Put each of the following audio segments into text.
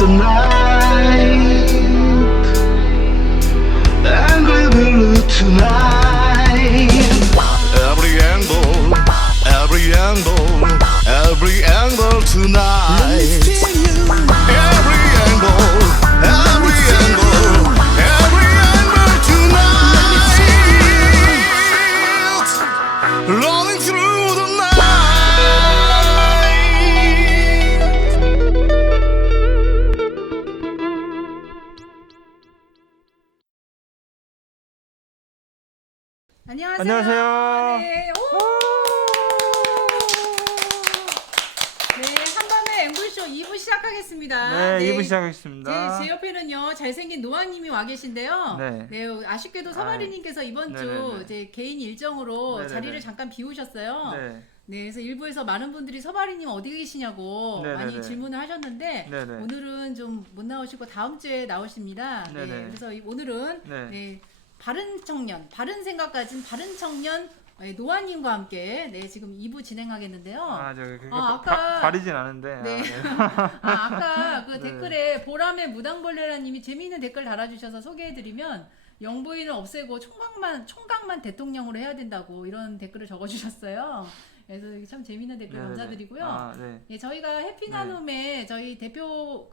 the night, angry blue tonight. Every angle, every angle, every angle tonight. Every angle, every angle, every angle tonight. Rolling through the night. 안녕하세요. 안녕하세요. 네, 오! 네, 한밤의 앵글쇼 2부 시작하겠습니다. 네, 2부 시작하겠습니다. 제 옆에는요, 잘생긴 노아님이 와 계신데요. 네. 아쉽게도 서바리님께서 이번 주 네네네. 제 개인 일정으로 네네네. 자리를 잠깐 비우셨어요. 네. 네, 그래서 일부에서 많은 분들이 서바리님 어디 계시냐고 네네네. 많이 질문을 하셨는데 네네. 오늘은 좀 못 나오시고 다음 주에 나오십니다. 네, 네네. 그래서 오늘은 네. 네, 바른 청년, 바른 생각 가진 바른 청년 노아님과 함께 네, 지금 2부 진행하겠는데요. 아까 가리진 않은데. 네. 네. 아까 그 네. 댓글에 보람의 무당벌레라님이 재미있는 댓글 달아주셔서 소개해드리면 영부인을 없애고 총각만 대통령으로 해야 된다고 이런 댓글을 적어주셨어요. 그래서 참 재미있는 댓글 네네네. 감사드리고요. 네. 예, 저희가 해피나눔에 저희 대표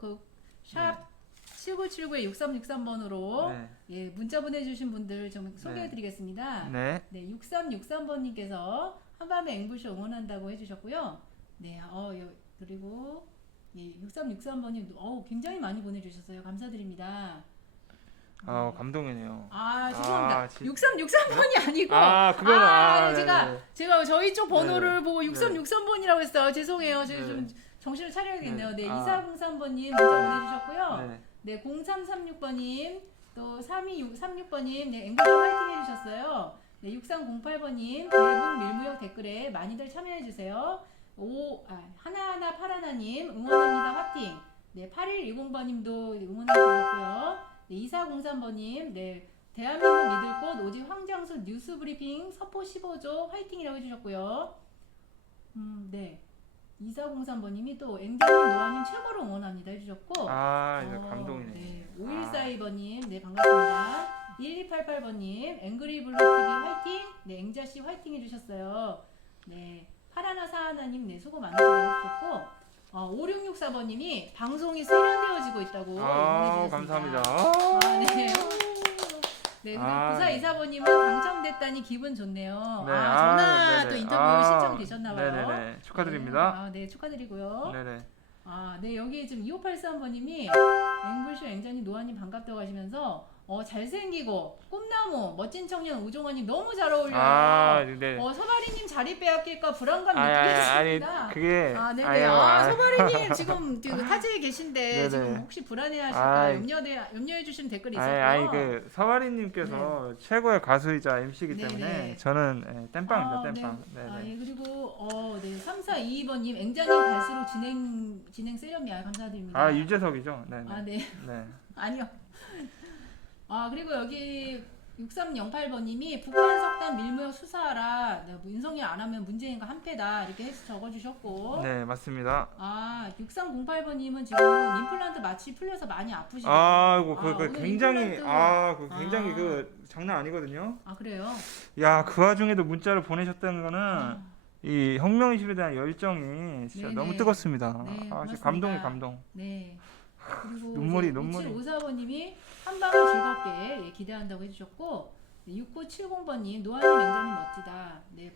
샵 7979에 6363번으로 네. 예, 문자 보내주신 분들 좀 소개해드리겠습니다. 네. 네, 6363번님께서 한밤의 앵글쇼 응원한다고 해주셨고요. 네, 그리고 예, 6363번님, 굉장히 많이 보내주셨어요. 감사드립니다. 감동이네요. 죄송합니다. 아, 6363번이 아니고. 그거는 제가 저희 쪽 번호를 네네. 보고 6363번이라고 했어요. 죄송해요. 제가 좀 네. 정신을 차려야겠네요. 네, 네. 2403번님 문자 보내주셨고요. 네. 네, 0336번님, 또 3236번님, 네, 앵글쇼 화이팅 해주셨어요. 네, 6308번님, 대북 밀무역 댓글에 많이들 참여해주세요. 하나하나 파라나님, 응원합니다, 화팅. 네, 8110번님도 응원해주셨고요. 네, 2403번님, 네, 대한민국 믿을 곳 오직 황장수 뉴스 브리핑 서포 15조 화이팅이라고 해주셨고요. 네. 2403번님이 또 앵자님 노아님 최고로 응원합니다 해주셨고 이제 감동이네. 네. 5142번님 네 반갑습니다. 1288번님 앵그리 블루 TV 화이팅. 네 앵자씨 화이팅 해주셨어요. 네 파라나 사하나님 네 수고 많으시다고 해주셨고 5664번님이 방송이 세련되어지고 있다고 응원해주셨습니다. 감사합니다. 네. 네, 그리고 9424번님은 당첨됐다니 기분 좋네요. 네, 전화 또 네네. 인터뷰 신청되셨나봐요. 네네네. 축하드립니다. 네, 축하드리고요. 네네. 네, 여기 지금 2583번님이 앵글쇼 앵자님 노아님 반갑다고 하시면서 잘생기고 꿈나무 멋진 청년 우종원님 너무 잘 어울려요. 네. 서바리님 자리 빼앗길까 불안감 느끼겠습니다. 그게. 네네. 서바리님 지금 타지에 계신데 네네. 지금 혹시 불안해하실까 염려해 주시는 댓글이 있었고요. 서바리님께서 최고의 가수이자 MC이기 때문에 네네. 저는 땜빵입니다, 땜빵. 네. 그리고 3422번님 앵자님 갈수록 진행 세련미야 감사드립니다. 유재석이죠. 네. 네. 네. 아니요. 그리고 여기 6308번님이 북한 석탄 밀무역 수사하라. 윤석열 안 하면 문재인과 한패다. 이렇게 해서 적어주셨고. 네, 맞습니다. 6308번님은 지금 임플란트 마취 풀려서 많이 아프시대요. 굉장히 굉장히 장난 아니거든요. 그래요? 야, 그 와중에도 문자를 보내셨다는 거는 이 혁명의식에 대한 열정이 진짜 네네. 너무 뜨겁습니다. 네, 진짜 고맙습니다. 감동. 네. 그리고 눈물이. 5754번님이 한밤을 즐겁게 기대한다고 해주셨고 6970번님 노아님 앵자님 멋지다. 네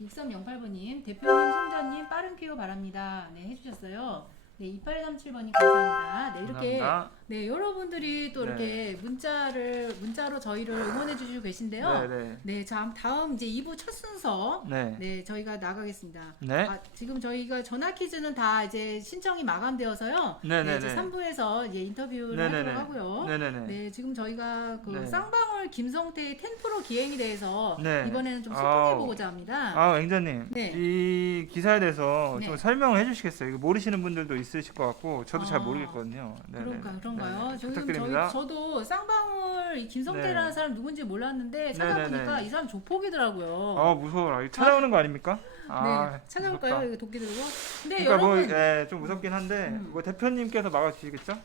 6308번님 대표님 송자님 빠른 퀴어 바랍니다. 네 해주셨어요. 네 2837번님 감사합니다. 네 이렇게 감사합니다. 네 여러분들이 또 이렇게 문자로 저희를 응원해 주시고 계신데요. 네, 다음 이제 2부 첫 순서 네 저희가 나가겠습니다. 네. 지금 저희가 전화 퀴즈는 다 이제 신청이 마감되어서요. 네, 이제 3부에서 이제 인터뷰를 하도록 하고요. 네, 지금 저희가 쌍방울 김성태의 10% 기행에 대해서 이번에는 좀 소통해 보고자 합니다. 앵자님, 이 기사에 대해서 좀 설명을 해주시겠어요? 이거 모르시는 분들도 있으실 것 같고 저도 잘 모르겠거든요. 그런가요? 부탁드립니다. 저도 쌍방울 김성태라는 사람 누군지 몰랐는데 찾아보니까 이 사람 조폭이더라고요. 무서워라. 찾아오는 거 아닙니까? 아, 찾아볼까요? 무섭다. 이거 도끼 들고. 근데 그러니까 뭐 여러분, 예, 좀 무섭긴 한데 뭐 대표님께서 막아주시겠죠?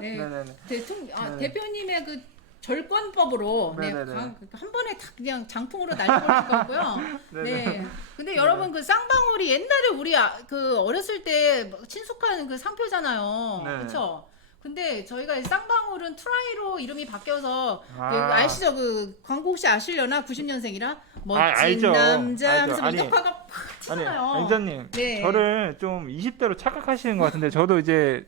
네, 네네네. 네. 대표님의 그 절권법으로 네네네. 한 번에 다 그냥 장풍으로 날려버릴 거고요. 네네. 네. 근데 여러분 그 쌍방울이 옛날에 우리 그 어렸을 때 친숙한 그 상표잖아요. 네. 그렇죠? 근데 저희가 쌍방울은 트라이로 이름이 바뀌어서 아. 그 아시죠? 그 광고 혹시 아시려나? 90년생이라 멋진 알죠. 남자 알죠. 하면서 아니, 문턱화가 팍 아니, 튀잖아요. 엔저님, 네. 저를 좀 20대로 착각하시는 것 같은데 저도 이제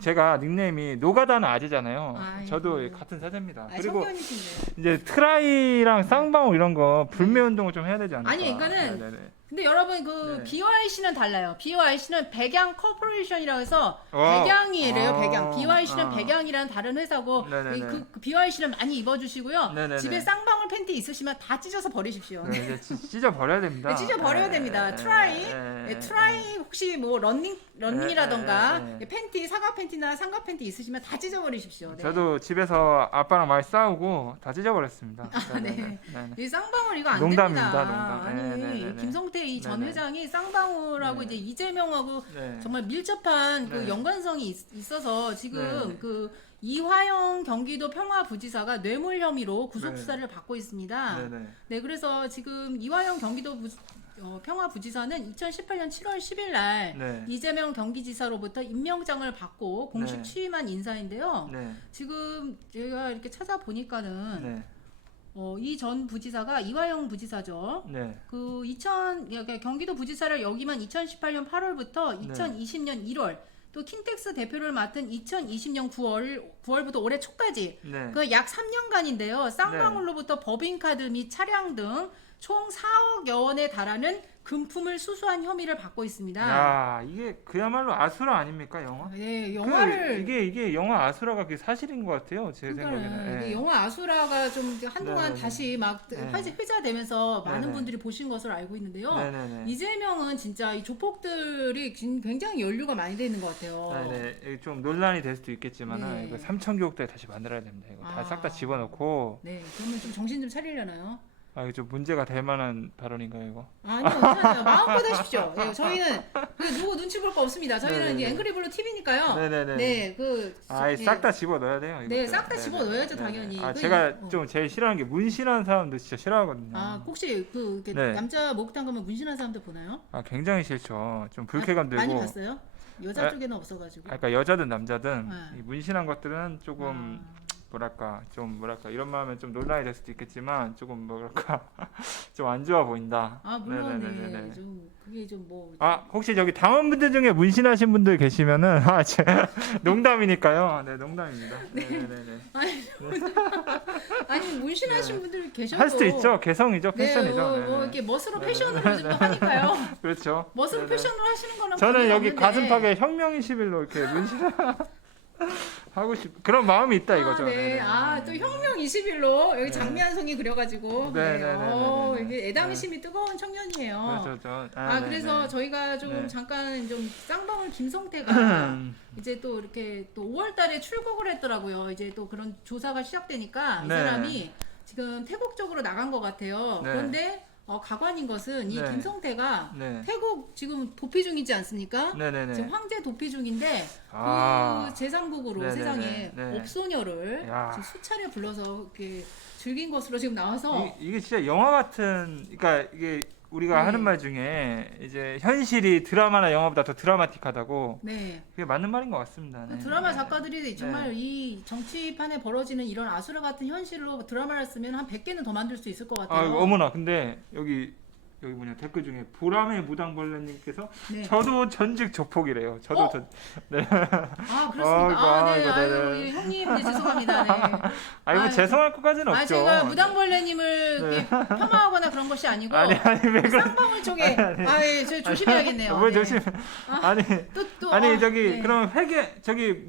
제가 닉네임이 노가다는 아재잖아요. 아이고. 저도 같은 사세입니다. 아, 그리고 청년이신데. 이제 트라이랑 쌍방울 이런 거 불매 운동을 좀 해야 되지 않을까? 아니, 이거는 네네네. 근데 여러분 그 네. BYC는 달라요. BYC는 백양 커퍼레이션이라고 해서 와. 백양이래요. 아. 백양. BYC는 아. 백양이라는 다른 회사고 네네네. 그 BYC는 많이 입어주시고요. 네네네. 집에 쌍방울 팬티 있으시면 다 찢어서 버리십시오. 네, 이제 찢어 버려야 됩니다. 네, 찢어 버려야 됩니다. 트라이, 네, 트라이 혹시 뭐 런닝이라던가 네. 팬티, 사각 팬티나 삼각 팬티 있으시면 다 찢어 버리십시오. 네. 저도 집에서 아빠랑 많이 싸우고 다 찢어버렸습니다. 네. 네네. 이 쌍방울 이거 안 농담입니다, 됩니다. 농담. 아니 네네네네. 김성태 이 전 네네. 회장이 쌍방울하고 네. 이제 이재명하고 네. 정말 밀접한 그 네. 연관성이 있어서 지금 네. 그 이화영 경기도 평화부지사가 뇌물 혐의로 구속 네. 수사를 받고 있습니다. 네네. 네, 그래서 지금 이화영 경기도 평화부지사는 2018년 7월 10일 날 네. 이재명 경기지사로부터 임명장을 받고 공식 네. 취임한 인사인데요. 네. 지금 제가 이렇게 찾아보니까는 네. 이 전 부지사가 이화영 부지사죠. 네. 그 그러니까 경기도 부지사를 역임한 2018년 8월부터 2020년 1월 또 킨텍스 대표를 맡은 2020년 9월부터 올해 초까지 네. 그 약 3년간인데요. 쌍방울로부터 법인카드 및 차량 등 총 4억여 원에 달하는 금품을 수수한 혐의를 받고 있습니다. 야, 이게 그야말로 아수라 아닙니까, 영화? 네, 영화를 이게 영화 아수라가 그게 사실인 것 같아요, 제 그러니까요. 생각에는. 이게 영화 아수라가 좀 한동안 네네네. 다시 막 네. 회자되면서 많은 네네. 분들이 보신 것으로 알고 있는데요. 네네네. 이재명은 진짜 이 조폭들이 굉장히 연루가 많이 돼 있는 것 같아요. 네네. 좀 논란이 될 수도 있겠지만 네. 이거 3,000교육대 다시 만들어야 됩니다. 이거 다 아. 싹 다 집어넣고 네, 그러면 좀 정신 좀 차리려나요? 이거 좀 문제가 될 만한 발언인가요, 이거? 아니요, 괜찮아요. 마음껏 하십시오. 네, 저희는 누구 눈치 볼 거 없습니다. 저희는 네네네. 이제 앵그리블루 TV니까요. 네네네. 네, 싹 다 집어넣어야 돼요. 네, 이것도. 싹 다 네네. 집어넣어야죠, 네네. 당연히. 제가 좀 제일 싫어하는 게 문신한 사람들 진짜 싫어하거든요. 혹시 이렇게 네. 남자 목욕탕 가면 문신한 사람들 보나요? 굉장히 싫죠. 좀 불쾌감 들고. 많이 봤어요? 여자 네. 쪽에는 없어가지고. 그러니까 여자든 남자든 네. 이 문신한 것들은 조금 뭐랄까 이런 말하면 좀 논란이 될 수도 있겠지만 조금 뭐랄까 좀 안 좋아 보인다. 물론 네네네네. 좀 그게 좀 뭐. 혹시 저기 당원분들 중에 문신하신 분들 계시면은 농담이니까요. 네, 농담입니다. 네네네. 아니 문신하신 분들 계셔도 할 수도 있죠. 개성이죠, 네, 패션이죠. 네네. 이렇게 멋으로 패션으로 요즘 또 하니까요. 그렇죠. 멋으로 네네. 패션으로 하시는 거랑 저는 관계가 여기 없는데. 가슴팍에 혁명 21로 이렇게 문신 하고 그런 마음이 있다 이거죠. 네. 네네. 또 혁명 21로 여기 네. 장미한송이 그려가지고. 네네네네네. 이게 애담심이 뜨거운 청년이에요. 그렇죠. 그래서 저희가 좀 네. 잠깐 좀 쌍방울 김성태가 이제 또 이렇게 또 5월달에 출국을 했더라고요. 이제 또 그런 조사가 시작되니까 이 네. 사람이 지금 태국 쪽으로 나간 것 같아요. 네. 그런데 가관인 것은 이 네. 김성태가 네. 태국 지금 도피 중이지 않습니까? 네네네. 지금 황제 도피 중인데 아. 그 제3국으로 네네네. 세상에 네. 업소녀를 야. 지금 수차례 불러서 이렇게 즐긴 것으로 지금 나와서 이게 진짜 영화 같은, 그러니까 이게 우리가 네. 하는 말 중에 이제 현실이 드라마나 영화보다 더 드라마틱하다고, 네. 그게 맞는 말인 것 같습니다. 그 네. 드라마 네. 작가들이 정말 네. 이 정치판에 벌어지는 이런 아수라 같은 현실로 드라마를 쓰면 한 100개는 더 만들 수 있을 것 같아요. 어머나, 근데 여기 뭐냐 댓글 중에 보람의 무당벌레님께서 네. 저도 전직 조폭이래요. 저도 네. 그렇습니까? 네. 아이고, 아유, 네네. 형님, 네, 죄송합니다. 네. 아이고, 죄송할 것까지는 없죠. 제가 무당벌레님을 네. 이렇게 폄하하거나 그런 것이 아니고 아니 왜 그래? 쌍방울 쪽에 저 조심해야겠네요. 뭘 네. 조심? 아니 또 저기 그럼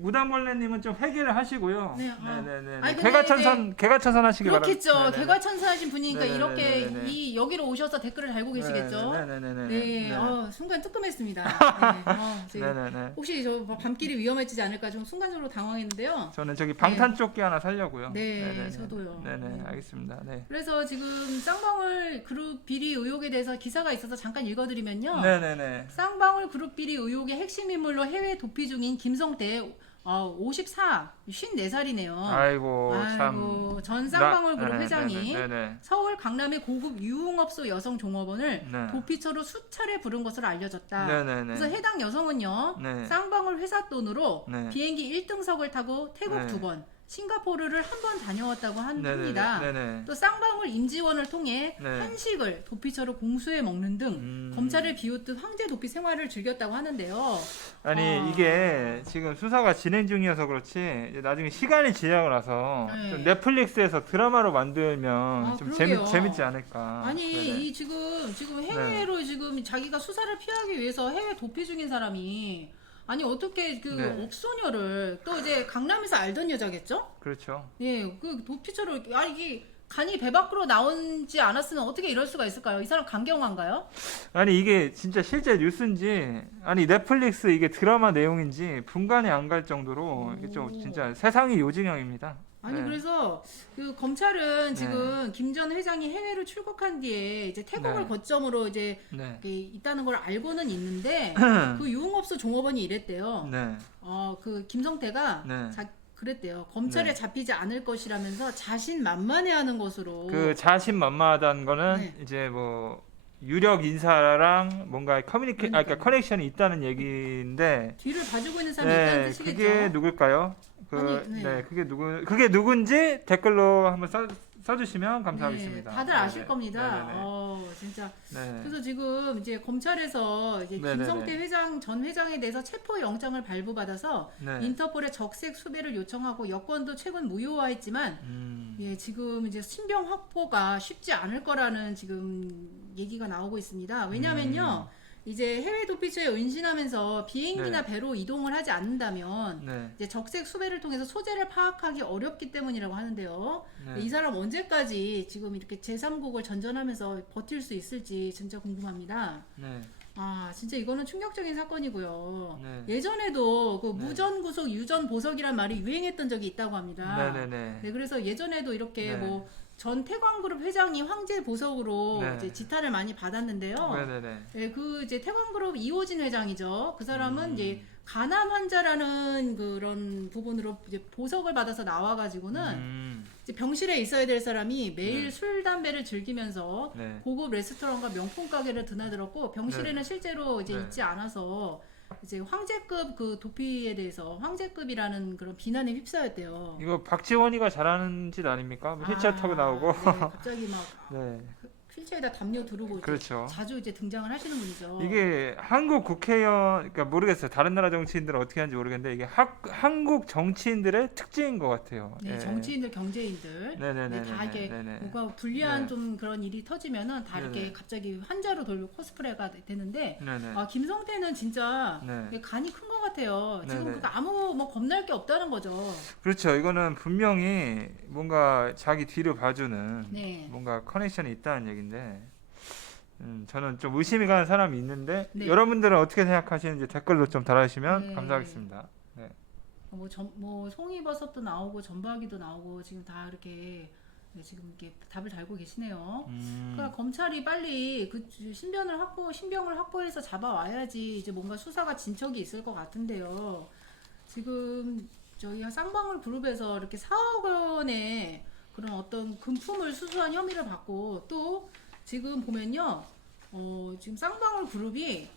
무당벌레님은 좀 회개를 하시고요. 네. 네네네. 아니, 근데 개가천선 하시기 바랍니다. 그렇겠죠. 네네네. 개과천선하신 분이니까 네네네네네. 이렇게 여기로 오셔서 댓글을 달고 계시겠죠? 네네네네. 네, 순간 뜨끔했습니다. 네, 지금 네네네. 혹시 저 밤길이 위험해지지 않을까 좀 순간적으로 당황했는데요. 저는 저기 방탄조끼 하나 살려고요. 네, 네네네. 저도요. 네네, 네. 알겠습니다. 네. 그래서 지금 쌍방울 그룹 비리 의혹에 대해서 기사가 있어서 잠깐 읽어드리면요. 네네네. 쌍방울 그룹 비리 의혹의 핵심 인물로 해외 도피 중인 김성태 54살이네요. 아이고 참. 전 쌍방울 그룹 네네네네. 회장이 네네. 서울 강남의 고급 유흥업소 여성 종업원을 네. 도피처로 수차례 부른 것으로 알려졌다. 네네네. 그래서 해당 여성은요, 네. 쌍방울 회사 돈으로 네. 비행기 1등석을 타고 태국 네. 2번, 싱가포르를 한 번 다녀왔다고 합니다. 네네. 또 쌍방울 임직원을 통해 네. 한식을 도피처로 공수해 먹는 등 검찰을 비웃듯 황제 도피 생활을 즐겼다고 하는데요. 아니 이게 지금 수사가 진행 중이어서 그렇지 이제 나중에 시간이 지나고 나서 네. 좀 넷플릭스에서 드라마로 만들면 좀 그러게요. 재밌지 않을까. 아니 네네. 이 지금 해외로 지금 자기가 수사를 피하기 위해서 해외 도피 중인 사람이 아니 어떻게 그 네. 업소녀를 또 이제 강남에서 알던 여자겠죠? 그렇죠. 예, 그 도피처로 이게 간이 배 밖으로 나오지 않았으면 어떻게 이럴 수가 있을까요? 이 사람 강경한가요? 아니 이게 진짜 실제 뉴스인지 아니 넷플릭스 이게 드라마 내용인지 분간이 안 갈 정도로 이게 좀 진짜 세상이 요징형입니다. 아니 네. 그래서 그 검찰은 지금 김 전 회장이 해외로 출국한 뒤에 이제 태국을 네. 거점으로 이제 네. 이렇게 있다는 걸 알고는 있는데 그 유흥업소 종업원이 이랬대요. 네. 그 김성태가 네. 그랬대요. 검찰에 네. 잡히지 않을 것이라면서 자신만만해하는 것으로. 그 자신만만하다는 거는 네. 이제 뭐 유력 인사랑 뭔가 그러니까 커넥션이 있다는 얘기인데 뒤를 봐주고 있는 사람이 있다는 뜻이겠죠. 그게 누굴까요? 아니, 네. 그게 누군지 댓글로 한번 써주시면 감사하겠습니다. 네, 다들 아실 네네. 겁니다. 네네네. 진짜. 네. 그래서 지금 이제 검찰에서 이제 네네네. 김성태 전 회장에 대해서 체포 영장을 발부받아서 네. 인터폴에 적색 수배를 요청하고 여권도 최근 무효화했지만 예, 지금 이제 신병 확보가 쉽지 않을 거라는 지금 얘기가 나오고 있습니다. 왜냐면요. 이제 해외 도피처에 은신하면서 비행기나 네. 배로 이동을 하지 않는다면 네. 이제 적색 수배를 통해서 소재를 파악하기 어렵기 때문이라고 하는데요. 네. 이 사람 언제까지 지금 이렇게 제3국을 전전하면서 버틸 수 있을지 진짜 궁금합니다. 네. 진짜 이거는 충격적인 사건이고요. 네. 예전에도 그 네. 무전구속, 유전보석이란 말이 유행했던 적이 있다고 합니다. 네네네. 네, 그래서 예전에도 이렇게 네. 뭐 전 태광그룹 회장이 황제 보석으로 네. 이제 지탄을 많이 받았는데요. 네네네. 네, 그 이제 태광그룹 이호진 회장이죠. 그 사람은 이제 간암 환자라는 그런 부분으로 이제 보석을 받아서 나와가지고는 이제 병실에 있어야 될 사람이 매일 네. 술 담배를 즐기면서 네. 고급 레스토랑과 명품 가게를 드나들었고 병실에는 네. 실제로 이제 네. 있지 않아서 이제 황제급 그 도피에 대해서 황제급이라는 그런 비난에 휩싸였대요. 이거 박지원이가 잘하는 짓 아닙니까? 휠체어 타고 나오고. 네, 갑자기 막 네. 휠체어에다 담요 두르고 이제 그렇죠. 자주 이제 등장을 하시는 분이죠. 이게 한국 국회의원, 그러니까 모르겠어요. 다른 나라 정치인들은 어떻게 하는지 모르겠는데 이게 한국 정치인들의 특징인 것 같아요. 네, 예. 정치인들, 경제인들, 네네네. 다 이게 네네. 뭐가 불리한 네. 좀 그런 일이 터지면은 다 이렇게 네네. 갑자기 환자로 돌고 코스프레가 되는데 네네. 김성태는 진짜 네. 간이 큰 것 같아요. 지금 네네. 그거 아무 뭐 겁날 게 없다는 거죠. 그렇죠. 이거는 분명히 뭔가 자기 뒤를 봐주는 네. 뭔가 커넥션이 있다는 얘기인데 저는 좀 의심이 가는 사람이 있는데 네. 여러분들은 어떻게 생각하시는지 댓글로 좀 달아주시면 네. 감사하겠습니다. 네. 뭐 송이버섯도 나오고 전박이도 나오고 지금 다 이렇게 지금 이렇게 답을 달고 계시네요. 그러니까 검찰이 빨리 그 신병을 확보해서 잡아와야지 이제 뭔가 수사가 진척이 있을 것 같은데요. 지금 저희 쌍방울 그룹에서 이렇게 4억 원의 그런 어떤 금품을 수수한 혐의를 받고 또 지금 보면요, 지금 쌍방울 그룹이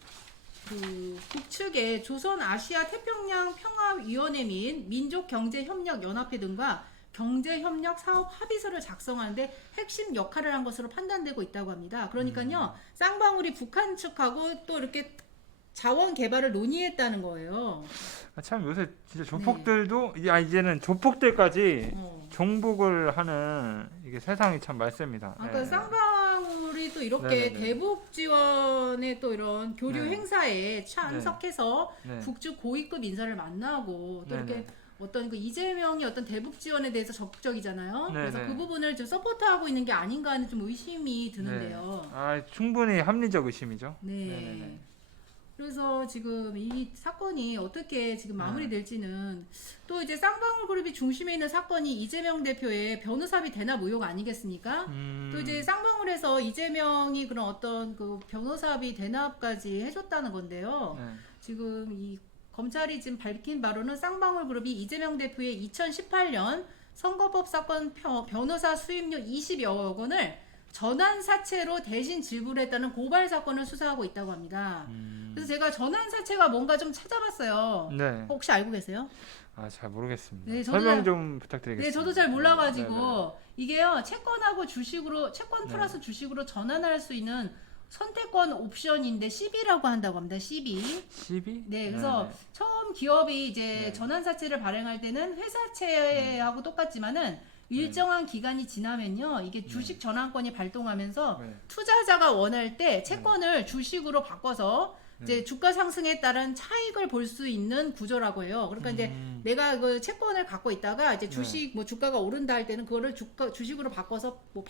그 북측에 조선 아시아 태평양 평화위원회 및 민족경제협력연합회 등과 경제협력 사업 합의서를 작성하는데 핵심 역할을 한 것으로 판단되고 있다고 합니다. 그러니까요, 쌍방울이 북한 측하고 또 이렇게 자원 개발을 논의했다는 거예요. 참 요새 진짜 조폭들도 이제는 조폭들까지 어. 종북을 하는 이게 세상이 참 말셉니다. 그러니까 네. 쌍방울이 또 이렇게 네네네. 대북 지원의 또 이런 교류 네. 행사에 참석해서 네. 북측 고위급 인사를 만나고 또 이렇게 네네. 어떤 그 이재명이 어떤 대북 지원에 대해서 적극적이잖아요. 네, 그래서 네. 그 부분을 좀 서포트하고 있는 게 아닌가 하는 좀 의심이 드는데요. 아, 충분히 합리적 의심이죠. 네. 네네네. 그래서 지금 이 사건이 어떻게 지금 네. 마무리될지는 또 이제 쌍방울 그룹이 중심에 있는 사건이 이재명 대표의 변호사비 대납 의혹 아니겠습니까? 또 이제 쌍방울에서 이재명이 그런 어떤 그 변호사비 대납까지 해줬다는 건데요. 네. 지금 이 검찰이 지금 밝힌 바로는 쌍방울 그룹이 이재명 대표의 2018년 선거법 사건 변호사 수임료 20여 원을 전환사채로 대신 지불했다는 고발 사건을 수사하고 있다고 합니다. 그래서 제가 전환사채가 뭔가 좀 찾아봤어요. 네. 혹시 알고 계세요? 아, 잘 모르겠습니다. 네, 저도 설명 잘- 좀 부탁드리겠습니다. 네, 저도 잘 몰라가지고 네네. 이게요 채권하고 주식으로 채권 네. 플러스 주식으로 전환할 수 있는 선택권 옵션인데 CB라고 한다고 합니다. CB. 12? 네, 그래서 처음 기업이 이제 네. 전환사채를 발행할 때는 회사채하고 똑같지만은 일정한 기간이 지나면요, 이게 주식 전환권이 발동하면서 네. 투자자가 원할 때 채권을 주식으로 바꿔서 네. 이제 주가 상승에 따른 차익을 볼 수 있는 구조라고 해요. 그러니까 이제 내가 그 채권을 갖고 있다가 이제 주식 뭐 주가가 오른다 할 때는 그거를 주식으로 바꿔서 뭐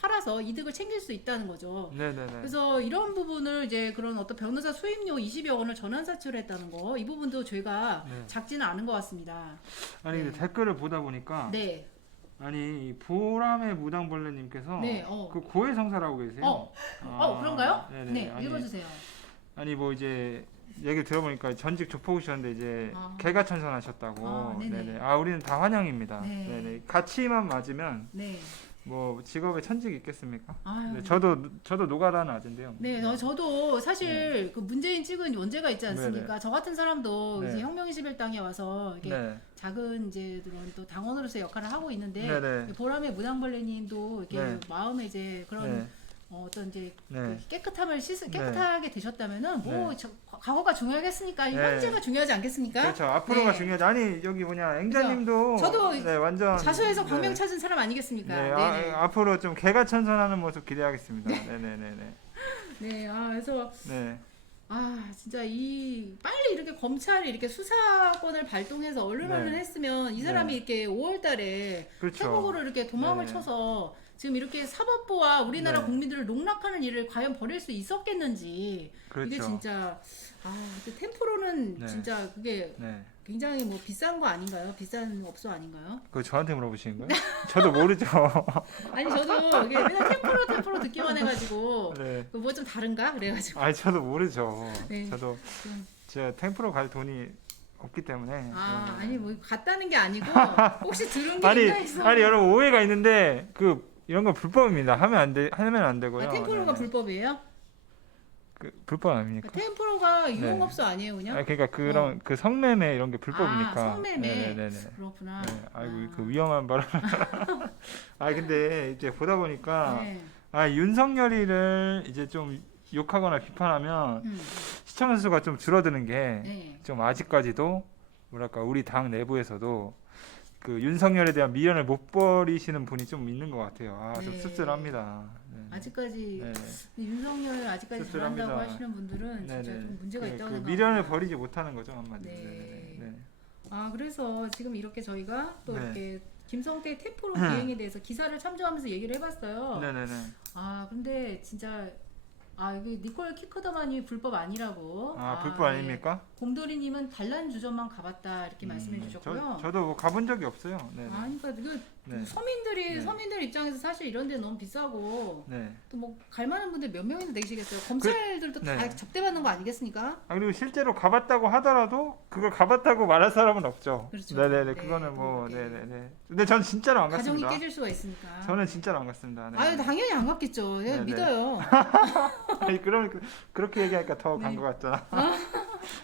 팔아서 이득을 챙길 수 있다는 거죠. 네네네. 그래서 이런 부분을 이제 그런 어떤 변호사 수임료 20여 원을 전환사채로 했다는 거, 이 부분도 저희가 네. 작지는 않은 것 같습니다. 아니 근데 댓글을 보다 보니까 네. 아니 이 보람의 무당벌레님께서 네, 그 고해성사라고 계세요. 그런가요? 네네. 네, 아니, 읽어주세요. 아니 뭐 이제 얘기를 들어보니까 전직 조폭이셨는데 이제 아. 개가천선하셨다고. 아, 네네. 네네. 아 우리는 다 환영입니다. 네. 네네. 가치만 맞으면 네. 뭐 직업에 천직이 있겠습니까? 아유, 네, 저도 노가다는 아재인데요. 네, 저도 사실 그 문재인 찍은 원죄가 있지 않습니까? 네네. 저 같은 사람도 네. 이제 혁명 21당에 와서 이렇게 네. 작은 이제 그런 또 당원으로서 역할을 하고 있는데 네네. 보람의 무당벌레님도 이렇게 네. 마음에 이제 그런 네. 어떤 이제 네. 깨끗하게 되셨다면은 뭐 네. 과거가 중요하겠습니까? 네. 현재가 중요하지 않겠습니까? 그렇죠. 앞으로가 네. 중요하지. 아니 여기 뭐냐 앵자님도 저도 네, 완전 자수해서 네. 광명 찾은 사람 아니겠습니까? 네, 네네. 앞으로 좀 개가천선하는 모습 기대하겠습니다. 네네네네. 네, 그래서 네. 진짜 빨리 이렇게 검찰이 이렇게 수사권을 발동해서 언론을 네. 했으면 이 사람이 네. 이렇게 5월달에 그렇죠. 태국으로 이렇게 도망을 네. 쳐서 지금 이렇게 사법부와 우리나라 네. 국민들을 농락하는 일을 과연 벌일 수 있었겠는지. 그렇죠. 이게 진짜 근데 템프로는 네. 진짜 그게 네. 굉장히 뭐 비싼 거 아닌가요? 비싼 업소 아닌가요? 그거 저한테 물어보시는 거예요? 저도 모르죠. 아니 저도 이게 맨날 템프로 듣기만 해가지고 네. 뭐 좀 다른가 그래가지고. 아니 저도 모르죠. 네. 저도 좀. 제가 템프로 갈 돈이 없기 때문에. 네. 아니 뭐 갔다는 게 아니고 혹시 들은 게 아니 있나 해서. 아니 여러분 오해가 있는데 이런 거 불법입니다. 하면 안 되고요. 템프로가 네. 불법이에요? 불법 아닙니까? 템프로가 유흥업소 아니에요 그냥? 아니, 그러니까 그런 그 성매매 이런 게 불법이니까. 성매매. 네네네. 그렇구나. 네, 아이고 그 위험한 발언. 아 근데 이제 보다 보니까 네. 윤석열이를 이제 좀 욕하거나 비판하면 시청자 수가 좀 줄어드는 게 좀 네. 아직까지도 뭐랄까 우리 당 내부에서도 그 윤석열에 대한 미련을 못 버리시는 분이 좀 있는 것 같아요. 좀 네. 씁쓸합니다. 네. 아직까지 네. 윤석열 아직까지 씁쓸합니다. 잘한다고 하시는 분들은 진짜 네네. 좀 문제가 있다고 그 생각합니다. 미련을 버리지 못하는 거죠 한마디로. 네. 네네네. 그래서 지금 이렇게 저희가 또 네. 이렇게 김성태 템프로 비행에 대해서 기사를 참조하면서 얘기를 해봤어요. 네네네. 근데 진짜 이게 니콜 키커더만이 불법 아니라고. 불법 아닙니까? 곰돌이님은 단란 주점만 가봤다 이렇게 말씀해 주셨고요. 저도 뭐 가본 적이 없어요. 네네. 그러니까 네. 서민들이 네. 서민들 입장에서 사실 이런 데 너무 비싸고 네. 또 뭐 갈만한 분들 몇 명이나 되시겠어요. 검찰들도 다 네. 접대받는 거 아니겠습니까? 그리고 실제로 가봤다고 하더라도 그걸 가봤다고 말할 사람은 없죠. 그렇죠. 네네네. 네, 그거는 뭐 네. 네네네. 근데 전 진짜로 안 가정이 갔습니다. 깨질 수가 있으니까. 저는 진짜로 안 갔습니다. 네. 당연히 안 갔겠죠. 네네. 믿어요. 아니 그러면 그렇게 얘기하니까 더 간 네. 것 같잖아.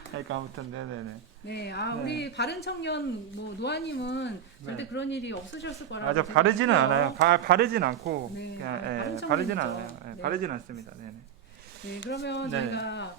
그러니까 아무튼 네네네. 네, 우리 바른 청년 노아님은 절대 네. 그런 일이 없으셨을 거라고. 저 제가 바르지는 믿어요. 않아요. 바르진 않고 네, 그냥 바른 바르진 청년이죠. 않아요. 네. 바르진 않습니다. 네네. 네, 그러면 네. 저희가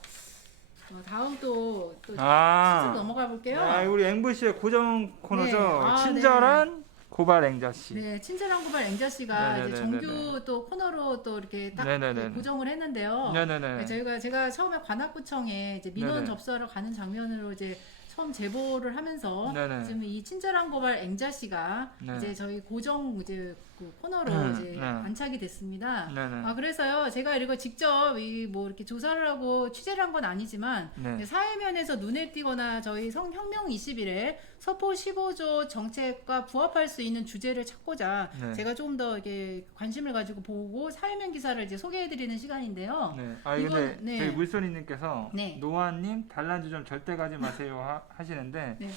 다음 또 순서 넘어가 볼게요. 우리 앵부씨의 고정 코너죠. 네. 친절한 고발 앵자씨. 네, 친절한 고발 앵자 씨가 이제 네네네네네. 정규 또 코너로 또 이렇게 딱 네네네. 고정을 했는데요. 네네네. 네, 제가 처음에 관악구청에 이제 민원 네네. 접수하러 가는 장면으로 이제 처음 제보를 하면서 네네. 지금 이 친절한 고발 앵자 씨가 네. 이제 저희 고정 이제 그 코너로 이제 네. 안착이 됐습니다. 네네. 아 그래서요 제가 이거 직접 이 뭐 이렇게 조사를 하고 취재를 한 건 아니지만 네. 사회면에서 눈에 띄거나 저희 혁명 20일에 서포 15조 정책과 부합할 수 있는 주제를 찾고자 네. 제가 좀 더 이게 관심을 가지고 보고 사회면 기사를 이제 소개해드리는 시간인데요. 네. 아 이건- 근데 네. 저희 물소리님께서 네. 노아님 단란주 점 절대 가지 마세요 하시는데 네.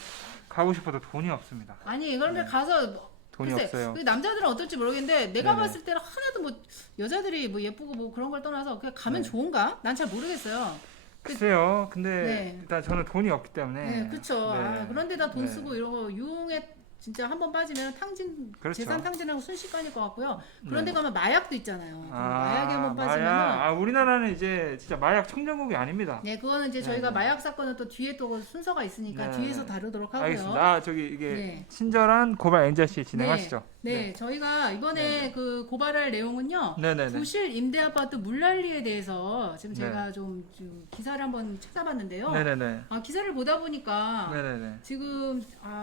가고 싶어도 돈이 없습니다. 아니 그러면 네. 가서 뭐 돈이 글쎄, 없어요. 그 남자들은 어떨지 모르겠는데 내가 네네. 봤을 때는 하나도 뭐 여자들이 뭐 예쁘고 뭐 그런 걸 떠나서 그냥 가면 네. 좋은가? 난 잘 모르겠어요. 글쎄요. 근데 네. 일단 저는 돈이 없기 때문에. 네, 그쵸. 네. 아, 그런데다 돈 네. 쓰고 이러고 유흥에 진짜 한 번 빠지면 탕진, 그렇죠. 재산 탕진하고 순식간일 것 같고요. 그런데 네. 가면 마약도 있잖아요. 마약에 한번 빠지면 마약. 아 우리나라는 이제 진짜 마약 청정국이 아닙니다. 네, 그거는 이제 저희가 네. 마약 사건은 또 뒤에 또 순서가 있으니까 네. 뒤에서 다루도록 하고요. 알겠습니다. 아 저기 이게 네. 친절한 고발 앵자 씨 진행하시죠. 네, 저희가 이번에 네네. 그 고발할 내용은요. 네네네. 부실 임대아파트 물난리에 대해서 지금 네. 제가 좀 기사를 한번 찾아봤는데요. 네네네. 아, 기사를 보다 보니까 네네네. 지금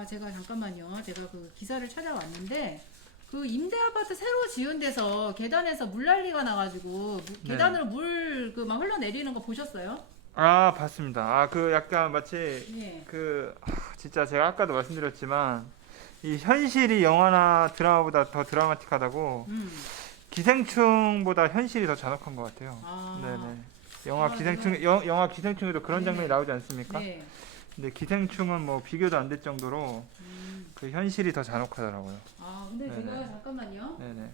제가 잠깐만요. 제가 그 기사를 찾아왔는데 그 임대아파트 새로 지은 데서 계단에서 물난리가 나가지고 네. 계단으로 물 그 막 흘러내리는 거 보셨어요? 아 봤습니다. 아 그 약간 마치 네. 그 진짜 제가 아까도 말씀드렸지만 이 현실이 영화나 드라마보다 더 드라마틱하다고 기생충보다 현실이 더 잔혹한 것 같아요. 아. 네네. 영화 아, 기생충 영화 기생충에도 그런 네. 장면이 나오지 않습니까? 네. 근데 기생충은 뭐 비교도 안 될 정도로 그 현실이 더 잔혹하더라고요. 아, 근데 네네. 제가 잠깐만요. 네네.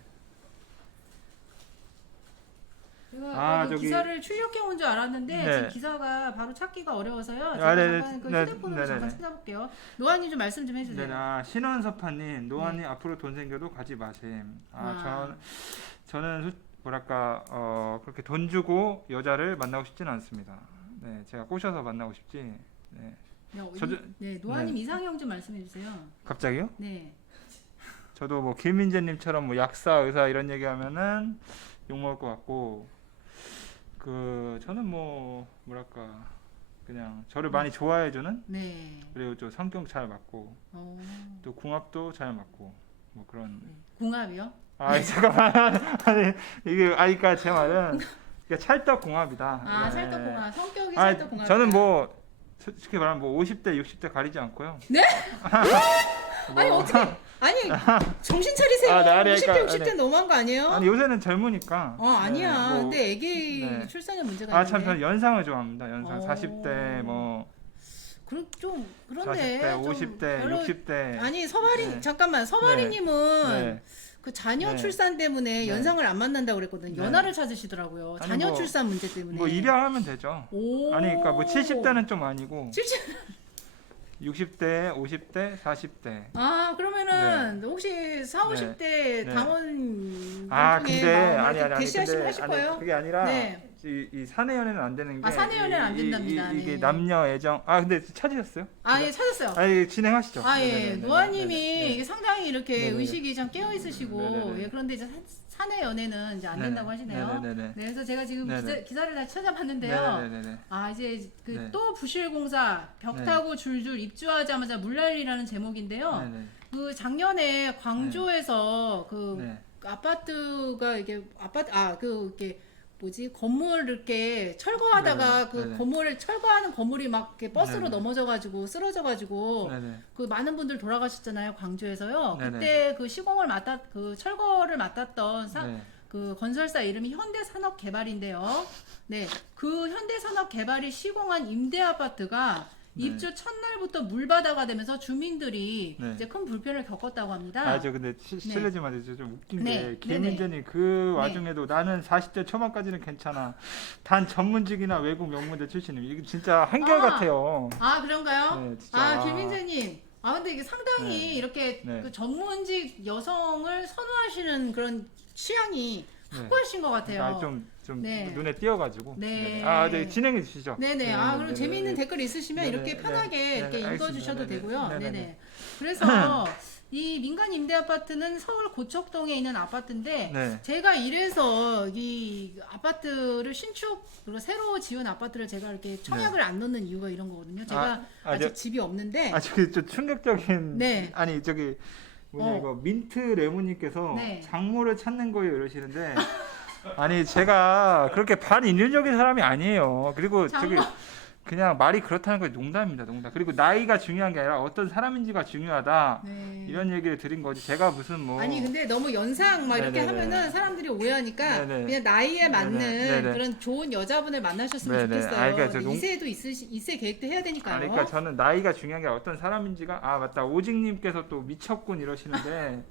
제가 그 저기- 기사를 출력해 온 줄 알았는데 네. 지금 기사가 바로 찾기가 어려워서요. 제가 아, 네네. 잠깐 그 네, 휴대폰으로 네네네. 잠깐 찾아볼게요. 노아님 좀 말씀 좀 해주세요. 네, 신원섭파님, 노아님 앞으로 돈 생겨도 가지 마셈. 저는 뭐랄까 그렇게 돈 주고 여자를 만나고 싶지는 않습니다. 네, 제가 꼬셔서 만나고 싶지. 네, 네, 노아님 이상형 좀 말씀해 주세요. 갑자기요? 네. 저도 뭐 김민재님처럼 뭐 약사, 의사 이런 얘기하면은 욕 먹을 것 같고, 저는 뭐 뭐랄까 그냥 저를 많이 좋아해주는, 네. 그리고 또 성격 잘 맞고, 또 궁합도 잘 맞고 뭐 그런. 궁합이요? 아 잠깐만 아니 이게 그러니까 제 말은 그러니까 찰떡궁합이다. 아, 네. 찰떡궁합. 성격이 아, 찰떡궁합. 저는 뭐 솔직히 말하면 뭐 50대 60대 가리지 않고요. 네? 아니 어떻게? 아니 정신 차리세요. 아, 네, 아니, 50대 그러니까, 60대 너무한 거 아니에요? 아니 요새는 젊으니까. 아니야. 네, 뭐, 근데 애기 네. 출산에 문제가 참 있는데. 저는 연상을 좋아합니다. 연상 오. 40대 뭐 좀 그런데 40대, 좀 50대, 별로- 60대. 아니 서바리 네. 잠깐만 서바리님은 네. 그 자녀 네. 출산 때문에 네. 연상을 안 만난다고 그랬거든요. 네. 연하를 찾으시더라고요. 아니, 자녀 뭐- 출산 문제 때문에. 뭐 입양하면 되죠. 오. 아니 그러니까 뭐 70대는 좀 아니고 70. 60대, 50대, 40대. 아 그러면은 혹시 4, 50대 네. 당원 아 중에 근데 막 아니 이렇게 대시하시고 근데 하실 거예요? 그게 아니라 네. 이 사내 연애는 안 되는 게 아, 사내 연애는 안 된답니다. 이게 네. 남녀 애정 근데 찾으셨어요? 아 예 찾았어요. 아니 진행하시죠. 아, 예. 네네네네. 노아님이 네네. 이게 상당히 이렇게 네네네. 의식이 참 깨어 있으시고, 네네네. 예, 그런데 이제 사내 연애는 이제 안 된다고 하시네요. 네네네. 네, 그래서 제가 지금 네네. 기사를 다 찾아봤는데요. 네네네. 아, 이제 그 네. 또 부실공사 벽 네. 타고 줄줄 입주하자마자 물난리라는 제목인데요. 네네. 그 작년에 광주에서 그 네. 아파트가 이게 이렇게 뭐지 건물 이렇게 철거하다가 네네. 그 네네. 건물을 철거하는 건물이 막 이렇게 버스로 네네. 넘어져가지고 쓰러져가지고 네네. 그 많은 분들 돌아가셨잖아요 광주에서요. 네네. 그때 그 그 철거를 맡았던 네. 그 건설사 이름이 현대산업개발인데요. 네, 그 현대산업개발이 시공한 임대 아파트가 네. 입주 첫날부터 물바다가 되면서 주민들이 네. 이제 큰 불편을 겪었다고 합니다. 저 근데 실례지만 좀 웃긴 네. 게 김민재님 그 와중에도 나는 40대 초반까지는 괜찮아. 단 전문직이나 외국 명문대 출신님 이게 진짜 한결같아요. 아 그런가요? 네, 진짜. 아 김민재님. 근데 이게 상당히 네. 이렇게 네. 그 전문직 여성을 선호하시는 그런 취향이 확고하신 것 같아요. 아, 좀 네. 눈에 띄어가지고. 네. 아, 네, 진행해 주시죠. 네네. 아, 그럼 재미있는 댓글 있으시면 네네. 이렇게 편하게 네네. 이렇게 네네. 읽어주셔도 알겠습니다. 되고요. 네네. 네네. 그래서 이 민간 임대 아파트는 서울 고척동에 있는 아파트인데 네. 제가 이래서 이 아파트를 신축 그리고 새로 지은 아파트를 제가 이렇게 청약을 안 넣는 이유가 이런 거거든요. 제가 아직 집이 없는데. 아, 저기 좀 충격적인. 네. 아니, 저기 뭐냐 이거 민트 레모님께서 네. 장모를 찾는 거예요 이러시는데. 아니 제가 그렇게 반인륜적인 사람이 아니에요. 그리고 저기 장모. 그냥 말이 그렇다는 건 농담입니다, 농담. 그리고 나이가 중요한 게 아니라 어떤 사람인지가 중요하다. 네. 이런 얘기를 드린 거지. 제가 무슨 뭐 아니 근데 너무 연상 막 이렇게 네네네. 하면은 사람들이 오해하니까 네네. 그냥 나이에 맞는 네네. 그런 좋은 여자분을 만나셨으면 네네. 좋겠어요. 아, 그러니까 저 이세도 이세 계획도 해야 되니까요. 아니, 그러니까 저는 나이가 중요한 게 어떤 사람인지가 아 맞다 오직님께서 또 미쳤군 이러시는데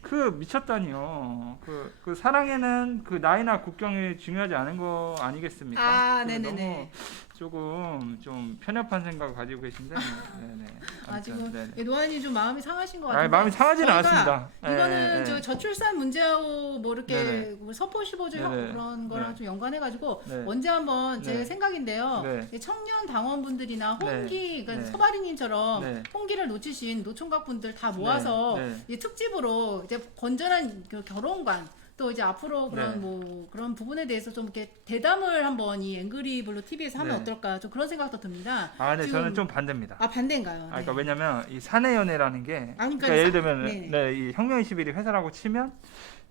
그 미쳤다니요. 그 사랑에는 그 나이나 국경이 중요하지 않은 거 아니겠습니까? 아, 그 네네네. 너무 조금 좀 편협한 생각을 가지고 계신데. 네네. 아 지금 네네. 노아님 좀 마음이 상하신 것 같은데. 아니, 마음이 상하지는 저희가 않았습니다. 이거는 예, 예. 저 저출산 문제하고 뭐 이렇게 네네. 뭐 서포 15조 네네. 그런 거랑 네. 좀 연관해가지고 네. 언제 한번 제 네. 생각인데요. 네. 청년 당원분들이나 홍기, 그러니까 네. 서바리님처럼 네. 홍기를 놓치신 노총각 분들 다 모아서 네. 이 특집으로 이제 건전한 그 결혼관. 또 이제 앞으로 그런 네. 뭐 그런 부분에 대해서 좀 이렇게 대담을 한번 이 앵그리블루 TV에서 하면 네. 어떨까 좀 그런 생각도 듭니다. 아, 네, 지금- 저는 좀 반대입니다. 아 반대인가요? 아, 그러니까 왜냐면 이 사내 연애라는 게 아, 그러니까 그러니까 예를 사- 들면 네네. 네, 이 혁명 21이 회사라고 치면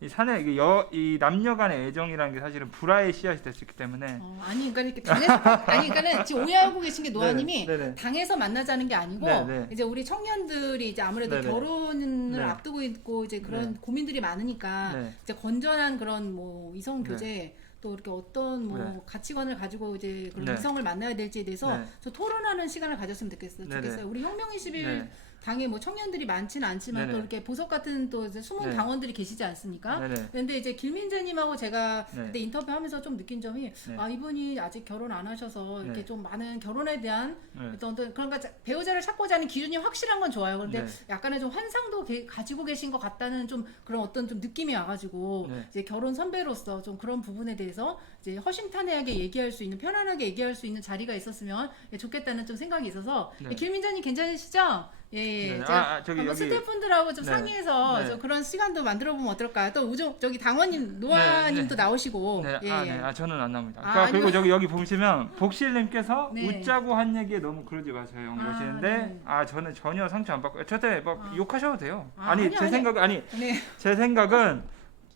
이 사내 이 남녀 간의 애정이라는 게 사실은 불화의 씨앗이 될 수 있기 때문에 아니 그러니까 이렇게 당에서 아니 그러니까는 지금 오해하고 계신 게 노아님이 네네, 네네. 당에서 만나자는 게 아니고 네네. 이제 우리 청년들이 이제 아무래도 네네. 결혼을 네. 앞두고 있고 이제 그런 네. 고민들이 많으니까 네. 이제 건전한 그런 뭐 이성 교제 또 이렇게 어떤 뭐 네. 가치관을 가지고 이제 그런 네. 이성을 만나야 될지에 대해서 네. 저 토론하는 시간을 가졌으면 좋겠어요. 네네. 우리 혁명 21 네. 당에 뭐 청년들이 많지는 않지만 네네. 또 이렇게 보석 같은 또 이제 숨은 네. 당원들이 계시지 않습니까? 네네. 근데 이제 김민재님하고 제가 네. 그때 인터뷰하면서 좀 느낀 점이 네. 아 이분이 아직 결혼 안 하셔서 이렇게 네. 좀 많은 결혼에 대한 네. 어떤 그러니까 배우자를 찾고자 하는 기준이 확실한 건 좋아요. 그런데 네. 약간의 좀 환상도 가지고 계신 것 같다는 좀 그런 어떤 좀 느낌이 와가지고 네. 이제 결혼 선배로서 좀 그런 부분에 대해서 이제 허심탄회하게 얘기할 수 있는 편안하게 얘기할 수 있는 자리가 있었으면 좋겠다는 좀 생각이 있어서 네. 김민자님 괜찮으시죠? 예, 네. 제가 저기 한번 여기 스태프분들하고 좀 네. 상의해서 네. 좀 그런 시간도 만들어 보면 어떨까요? 또 저기 당원님 노아님도 네. 나오시고 네. 예. 아, 네. 아, 저는 안 나옵니다. 아, 그러니까 그리고 아니요. 저기 여기 보시면 복실님께서 네. 웃자고 한 얘기에 너무 그러지 마세요. 아, 이러시는데 네. 아, 저는 전혀 상처 안 받고 저한테 막 아. 욕하셔도 돼요. 아, 아니, 아니요, 제 아니요. 생각 아니 네. 제 생각은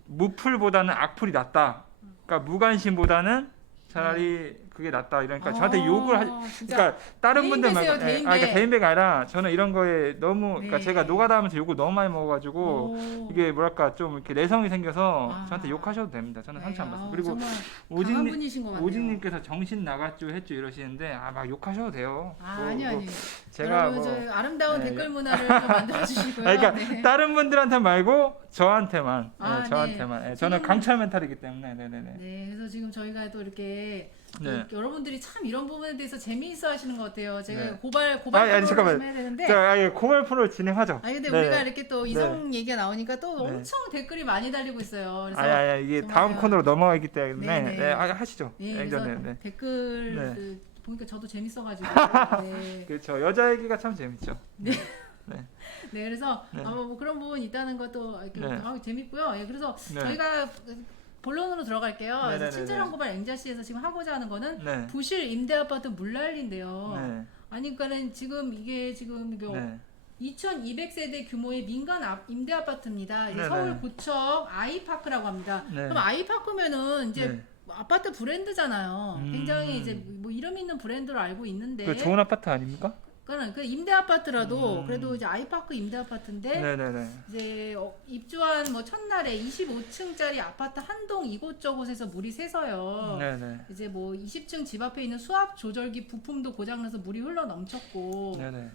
무풀보다는 악풀이 낫다. 그러니까 무관심보다는 차라리 그게 낫다. 이러니까 저한테 욕을 진짜 그러니까 다른 분들 대인배세요, 말고 대인배. 그러니까 대인배가 아니라 저는 이런 거에 너무 그러니까 네. 제가 노가다하면서 욕을 너무 많이 먹어가지고 오. 이게 뭐랄까 좀 이렇게 내성이 생겨서 아. 저한테 욕하셔도 됩니다. 저는 상처 안 네, 받습니다. 아우, 그리고 정말 오직 강한 분이신 것 같네요. 오직님께서 정신 나갔죠 했죠 이러시는데 아 막 욕하셔도 돼요. 아니 제가 여러분 뭐 저 아름다운 네, 댓글 문화를 좀 만들어 주시고요. 아니, 그러니까 네. 다른 분들한테 말고 저한테만 아, 저한테만 네. 저는 지금- 강철 멘탈이기 때문에 네네네. 네, 그래서 지금 저희가 또 이렇게 네. 또 여러분들이 참 이런 부분에 대해서 재미있어 하시는 것 같아요. 제가 네. 고발 아니, 프로를 잠깐만. 좀 해야 되는데. 자, 고발 프로를 진행하죠. 아니 근데 네. 우리가 이렇게 또 이성 얘기가 나오니까 또 네. 엄청 댓글이 많이 달리고 있어요. 그래서 아니 이게 정말 다음 코너로 넘어가기 때문에 네네. 네, 하시죠. 네, 네, 그래서 네. 댓글 네. 보니까 저도 재밌어가지고 네. 그렇죠. 여자 얘기가 참 재밌죠. 네, 그래서 네. 뭐 그런 부분 있다는 것도 이렇게 네. 재밌고요. 예, 그래서 네. 저희가 본론으로 들어갈게요. 그래서 네네네네. 친절한 고발 앵자씨에서 지금 하고자 하는 거는 네. 부실 임대아파트 물난리인데요. 네. 아니 그러니까는 지금 이게 2,200세대 규모의 민간 임대아파트입니다. 이제 네네. 서울 고척 아이파크라고 합니다. 네. 그럼 아이파크면은 이제 네. 아파트 브랜드잖아요. 굉장히 음. 이제 뭐 이름 있는 브랜드로 알고 있는데. 그 좋은 아파트 아닙니까? 그러니까 그 임대 아파트라도 음. 그래도 이제 아이파크 임대 아파트인데 네네네. 이제 입주한 뭐 첫날에 25층짜리 아파트 한 동 이곳저곳에서 물이 새서요. 네네. 이제 뭐 20층 집 앞에 있는 수압 조절기 부품도 고장나서 물이 흘러 넘쳤고 네네.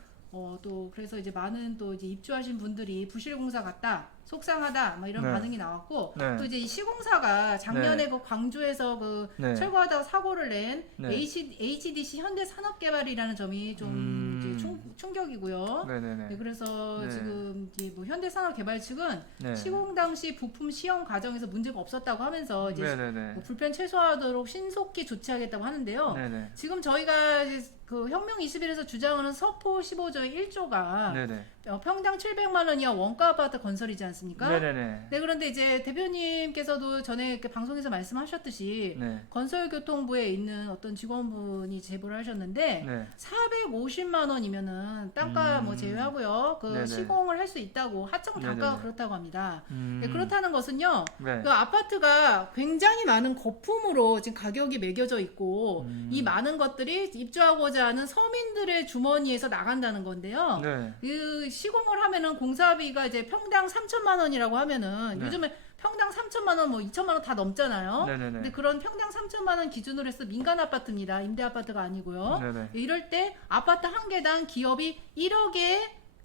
또 그래서 이제 많은 또 이제 입주하신 분들이 부실공사 같다, 속상하다, 뭐 이런 네. 반응이 나왔고 네. 또 이제 이 시공사가 작년에 그 광주에서 그 네. 철거하다가 사고를 낸 네. HDC 현대산업개발이라는 점이 좀 이제 충격이고요. 네네네. 네, 그래서 네. 지금 이제 뭐 현대산업개발 측은 네. 시공 당시 부품 시험 과정에서 문제가 없었다고 하면서 이제 네네네. 뭐 불편 최소화하도록 신속히 조치하겠다고 하는데요. 네네. 지금 저희가 이제 그 혁명 21에서 주장하는 서포 15조의 1조가 네네. 평당 700만 원이야 원가 아파트 건설이지 않습니까? 네네네. 네, 그런데 이제 대표님께서도 전에 이렇게 방송에서 말씀하셨듯이 네. 건설교통부에 있는 어떤 직원분이 제보를 하셨는데 네. 450만 원이면은 땅가 뭐 제외하고요. 그 네네. 시공을 할 수 있다고 하청 단가가 네네네. 그렇다고 합니다. 네, 그렇다는 것은요. 네. 그 아파트가 굉장히 많은 거품으로 지금 가격이 매겨져 있고 이 많은 것들이 입주하고자 하는 서민들의 주머니에서 나간다는 건데요. 네. 그 시공을 하면은 공사비가 이제 평당 3천만 원이라고 하면은 네. 요즘에 평당 3천만 원, 뭐 2천만 원 다 넘잖아요. 네네네. 근데 그런 평당 3천만 원 기준으로 해서 민간 아파트입니다. 임대 아파트가 아니고요. 네네. 이럴 때 아파트 한 개당 기업이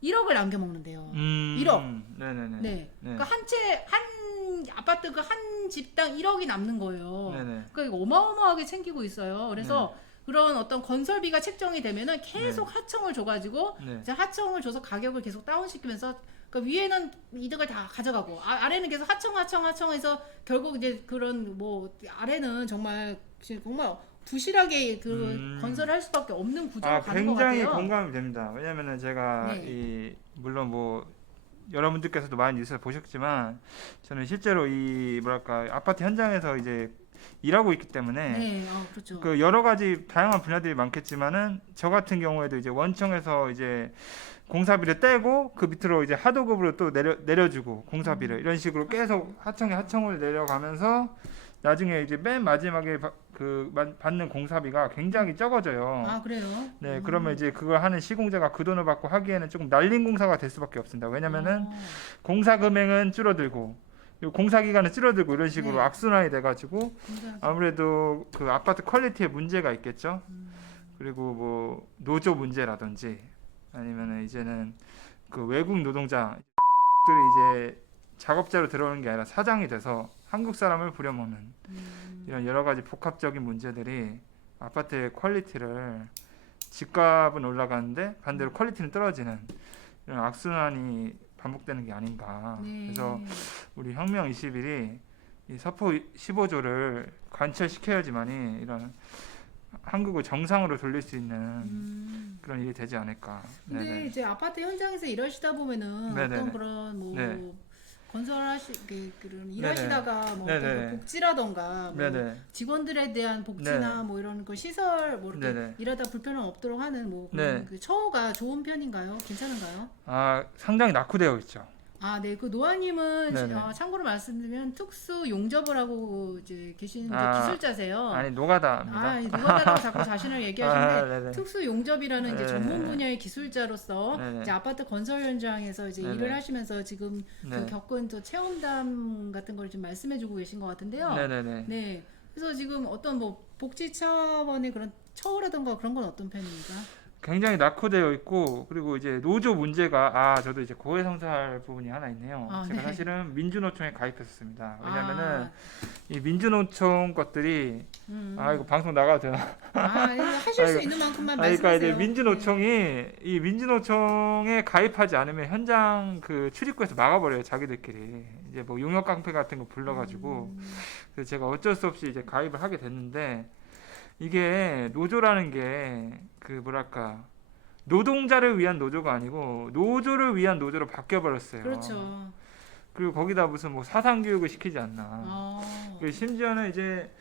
1억을 남겨 먹는데요. 1억. 네네네. 네. 그러니까 한 아파트 그 한 집당 1억이 남는 거예요. 네네. 그러니까 이거 어마어마하게 챙기고 있어요. 그래서 그런 어떤 건설비가 책정이 되면은 계속 하청을 줘가지고 네. 이제 하청을 줘서 가격을 계속 다운시키면서 그러니까 위에는 이득을 다 가져가고 아래는 계속 하청해서 결국 이제 그런 뭐 아래는 정말 부실하게 그 건설을 할 수밖에 없는 구조가 가는 것 굉장히 같아요. 공감이 됩니다. 왜냐면은 제가 네. 물론 뭐 여러분들께서도 많이 뉴스를 보셨지만 저는 실제로 이 뭐랄까 아파트 현장에서 이제 일하고 있기 때문에 네, 그렇죠. 그 여러 가지 다양한 분야들이 많겠지만은 저 같은 경우에도 이제 원청에서 이제 공사비를 떼고 그 밑으로 이제 하도급으로 또 내려주고 공사비를 이런 식으로 계속 하청을 내려가면서 나중에 이제 맨 마지막에 받는 공사비가 굉장히 적어져요. 아, 그래요? 네, 그러면 이제 그걸 하는 시공자가 그 돈을 받고 하기에는 조금 날린 공사가 될 수밖에 없습니다. 왜냐면은 공사 금액은 줄어들고 그리고 공사 기간은 줄어들고 이런 식으로 네. 악순환이 돼가지고 굉장히 아무래도 그 아파트 퀄리티에 문제가 있겠죠. 그리고 뭐 노조 문제라든지 아니면은 이제는 그 외국 노동자들이 이제 작업자로 들어오는 게 아니라 사장이 돼서 한국 사람을 부려먹는 이런 여러 가지 복합적인 문제들이 아파트의 퀄리티를 집값은 올라가는데 반대로 퀄리티는 떨어지는 이런 악순환이 반복되는 게 아닌가. 네. 그래서 우리 혁명 21이 이 서포 15조를 관철시켜야지만이 이런 한국을 정상으로 돌릴 수 있는 그런 일이 되지 않을까. 근데 네네. 이제 아파트 현장에서 일하시다 보면은 네네네. 어떤 그런 뭐 네. 그런 일하시다가 뭐 어떤 네네. 그 복지라던가 뭐 네네. 직원들에 대한 복지나 뭐 이런 그 시설 뭐 이렇게 네네. 일하다 불편함 없도록 하는 뭐 그런 네. 그 처우가 좋은 편인가요? 괜찮은가요? 상당히 낙후되어 있죠. 아, 네. 그 노아님은 네네. 참고로 말씀드리면 특수 용접을 하고 이제 계시는 아, 기술자세요. 아니 노가다입니다. 이 노가다라고 자꾸 자신을 얘기하시는데 네네. 특수 용접이라는 이제 네. 전문 분야의 기술자로서 네네. 이제 아파트 건설 현장에서 이제 네네. 일을 하시면서 지금 네. 그 겪은 또 체험담 같은 걸 좀 말씀해주고 계신 것 같은데요. 네네네. 네. 그래서 지금 어떤 뭐 복지 차원의 그런 처우라든가 그런 건 어떤 편입니까? 굉장히 낙후되어 있고 그리고 이제 노조 문제가 저도 이제 고해성사할 부분이 하나 있네요. 제가 네. 사실은 민주노총에 가입했었습니다. 왜냐면은 아, 이 민주노총 것들이 이거 방송 나가도 되나? 이거 하실 수 있는 만큼만 그러니까 말씀하세요. 이제 민주노총이 이 민주노총에 가입하지 않으면 현장 그 출입구에서 막아버려요. 자기들끼리 이제 뭐 용역 깡패 같은 거 불러가지고 그래서 제가 어쩔 수 없이 이제 가입을 하게 됐는데 이게 노조라는 게 그 뭐랄까 노동자를 위한 노조가 아니고 노조를 위한 노조로 바뀌어 버렸어요. 그렇죠. 그리고 거기다 무슨 뭐 사상 교육을 시키지 않나. 아, 심지어는 이제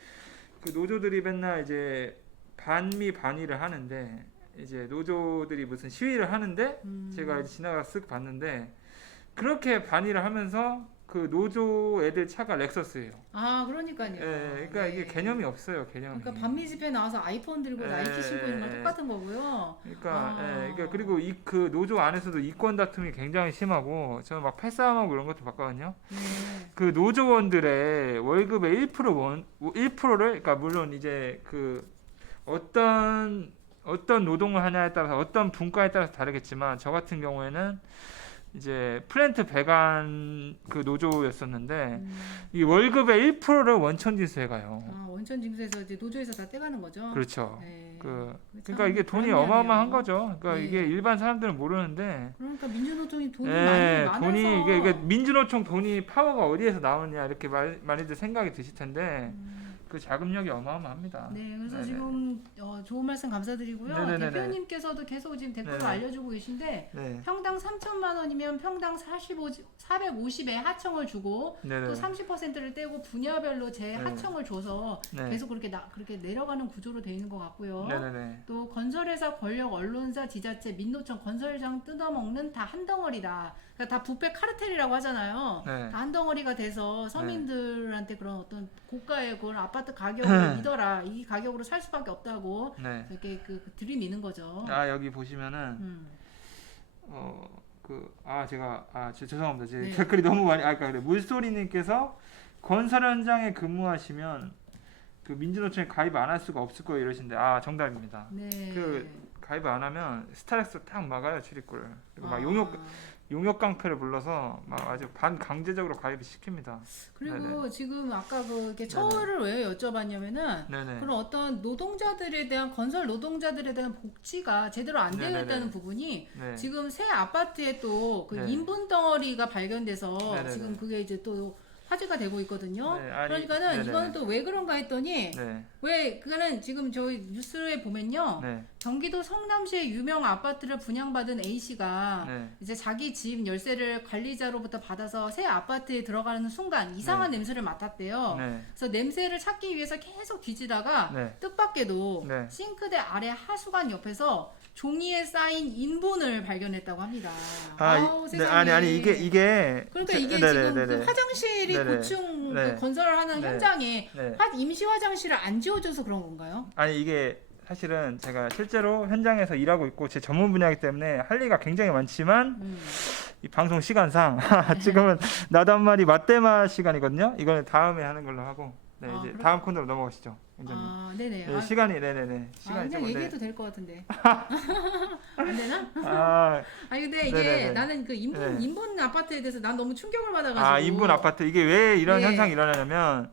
그 노조들이 맨날 이제 반미 반의를 하는데 이제 노조들이 무슨 시위를 하는데 제가 이제 지나가 쓱 봤는데 그렇게 반의를 하면서 그 노조 애들 차가 렉서스예요. 그러니까요. 그러니까 네. 이게 개념이 없어요. 개념이. 그러니까 반미 집회 나와서 아이폰 들고 나이키 신고 있는 거랑 똑같은 거고요. 그러니까 그러니까 그리고 그 노조 안에서도 이권 다툼이 굉장히 심하고 저는 막 패싸움하고 이런 것도 봤거든요. 네. 그 노조원들의 월급의 1%를 그러니까 물론 이제 그 어떤 어떤 노동을 하냐에 따라서 어떤 분과에 따라서 다르겠지만 저 같은 경우에는 이제 플랜트 배관 그 노조였었는데 이 월급의 1%를 원천 징수해 가요. 아, 원천 징수에서 이제 노조에서 다 떼가는 거죠. 그렇죠. 네. 그러니까 참 이게 돈이 다른 어마어마한 이야기예요. 거죠. 그러니까 네. 이게 일반 사람들은 모르는데 그러니까 민주노총이 돈이 예, 많아서 돈이 이게 민주노총 돈이 파워가 어디에서 나오느냐 이렇게 많이들 생각이 드실 텐데 그 자금력이 어마어마합니다. 네, 그래서 네네. 지금 좋은 말씀 감사드리고요. 네네네네. 대표님께서도 계속 지금 댓글로 네네. 알려주고 계신데 네. 평당 3천만 원이면 평당 450의 하청을 주고 네네. 또 30%를 떼고 분야별로 재 하청을 줘서 네. 계속 그렇게 내려가는 구조로 되어 있는 것 같고요. 네네네. 또 건설회사, 권력, 언론사, 지자체, 민노총, 건설장 뜯어먹는 다 한 덩어리다. 그러니까 다 부패 카르텔이라고 하잖아요. 네. 다 한 덩어리가 돼서 서민들한테 그런 어떤 고가의 그런 아파트 가격을 믿어라. 이 가격으로 살 수밖에 없다고 네. 이렇게 들이미는 거죠. 아 여기 보시면은 음. 죄송합니다. 제 네. 댓글이 너무 많이 그래 물소리님께서 건설 현장에 근무하시면 그 민주노총에 가입 안 할 수가 없을 거예요 이러신데 정답입니다. 네. 그 가입 안 하면 스트레스 딱 막아요 출입구를. 그리고 막 아. 용역 깡패를 불러서 막 아주 반강제적으로 가입을 시킵니다. 그리고 네네. 지금 아까 이렇게 처우를 왜 여쭤봤냐면은 네네. 그런 어떤 노동자들에 대한 건설 노동자들에 대한 복지가 제대로 안 되어 네네네. 있다는 부분이 네. 지금 새 아파트에 또 그 네. 인분 덩어리가 발견돼서 네네네. 지금 그게 이제 또 화제가 되고 있거든요. 네, 아니, 그러니까는 네네네. 이거는 또 왜 그런가 했더니 네. 왜 그거는 지금 저희 뉴스에 보면요. 네. 경기도 성남시의 유명 아파트를 분양받은 A 씨가 네. 이제 자기 집 열쇠를 관리자로부터 받아서 새 아파트에 들어가는 순간 이상한 냄새를 맡았대요. 네. 그래서 냄새를 찾기 위해서 계속 뒤지다가 네. 뜻밖에도 네. 싱크대 아래 하수관 옆에서 종이에 쌓인 인분을 발견했다고 합니다. 네, 세상에. 아니 이게 그러니까 이게 네네네네. 지금 그 화장실이 네네. 고층 네. 그 건설을 하는 네. 현장에 네. 임시 화장실을 안 지어줘서 그런 건가요? 아니 이게 사실은 제가 실제로 현장에서 일하고 있고 제 전문 분야이기 때문에 할 얘기가 굉장히 많지만 이 방송 시간상 지금은 나도 한 마디 맞대마 시간이거든요. 이거는 다음에 하는 걸로 하고 네, 이제 다음 코너로 넘어가시죠. 네네. 네, 시간이 네네네. 시간이 그냥 조금, 얘기해도 될 것 같은데. 안 되나? 근데 이게 네네네. 나는 그 네. 인분 아파트에 대해서 난 너무 충격을 받아가지고. 인분 아파트 이게 왜 이런 예. 현상이 일어나냐면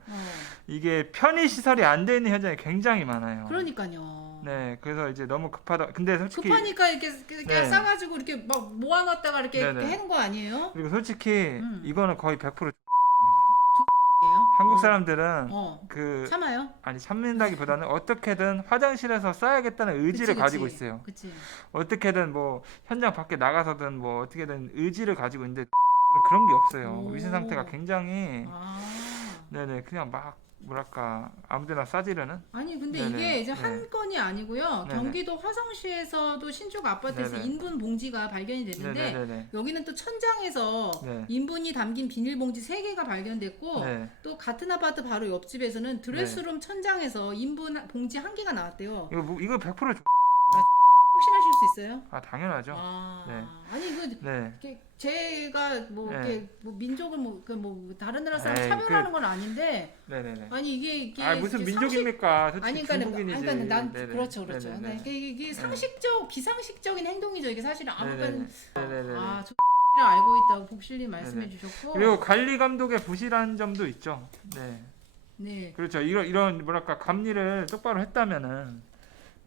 이게 편의 시설이 안 돼 있는 현장이 굉장히 많아요. 그러니까요. 네, 그래서 이제 너무 급하다. 근데 솔직히 급하니까 이렇게 네. 싸가지고 이렇게 막 모아놨다가 이렇게 네네. 해놓은 거 아니에요? 그리고 솔직히 이거는 거의 100% 예요? 한국 사람들은 그 참아요? 아니 참는다기보다는 어떻게든 화장실에서 써야겠다는 의지를 그치. 가지고 있어요. 그치. 어떻게든 뭐 현장 밖에 나가서든 뭐 어떻게든 의지를 가지고 있는데 그런 게 없어요. 오. 위생 상태가 굉장히 아. 네네 그냥 막 뭐랄까 아무데나 싸지르는. 아니 근데 네네. 이게 이제 네. 한 건이 아니고요. 네네. 경기도 화성시에서도 신축 아파트에서 네네. 인분 봉지가 발견이 됐는데 네네네. 여기는 또 천장에서 네. 인분이 담긴 비닐봉지 3개가 발견됐고 네. 또 같은 아파트 바로 옆집에서는 드레스룸 천장에서 인분 봉지 1개가 나왔대요. 이거 100% 확신하실 수 있어요? 당연하죠. 네. 아니 이거 네. 이렇게 제가 뭐 네. 이렇게 뭐 민족을 뭐 다른 나라 사람 에이, 차별하는 건 아닌데 네네네. 아니 이게 무슨 이게 민족입니까? 솔직히 아니 그러니까 중국인이지. 그러니까 난 네네. 그렇죠. 네네네. 네. 이게 상식적 비상식적인 행동이죠. 이게 사실은 아무튼 네네네. 를 알고 있다고 복실님 말씀해 네네. 주셨고 그리고 관리 감독의 부실한 점도 있죠. 네. 네. 그렇죠. 이런 뭐랄까 감리를 똑바로 했다면은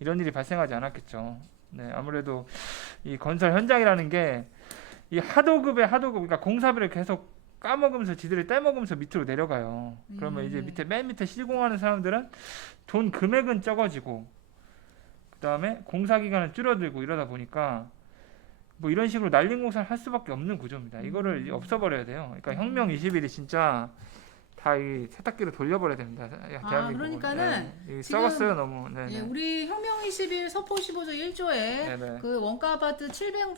이런 일이 발생하지 않았겠죠. 네. 아무래도 이 건설 현장이라는 게 이 하도급, 그러니까 공사비를 계속 까먹으면서 지들이 떼먹으면서 밑으로 내려가요. 그러면 이제 맨 밑에 시공하는 사람들은 돈 금액은 적어지고 그다음에 공사 기간은 줄어들고 이러다 보니까 뭐 이런 식으로 날림 공사를 할 수밖에 없는 구조입니다. 이거를 이제 없애버려야 돼요. 그러니까 혁명 20일이 진짜 다 이 세탁기로 돌려버려야 됩니다. 대한민국은. 그러니까는 네. 지금 썩었어요 너무. 네. 예, 우리 혁명 20일 서포 15조 1조에 네네. 그 원가 아파트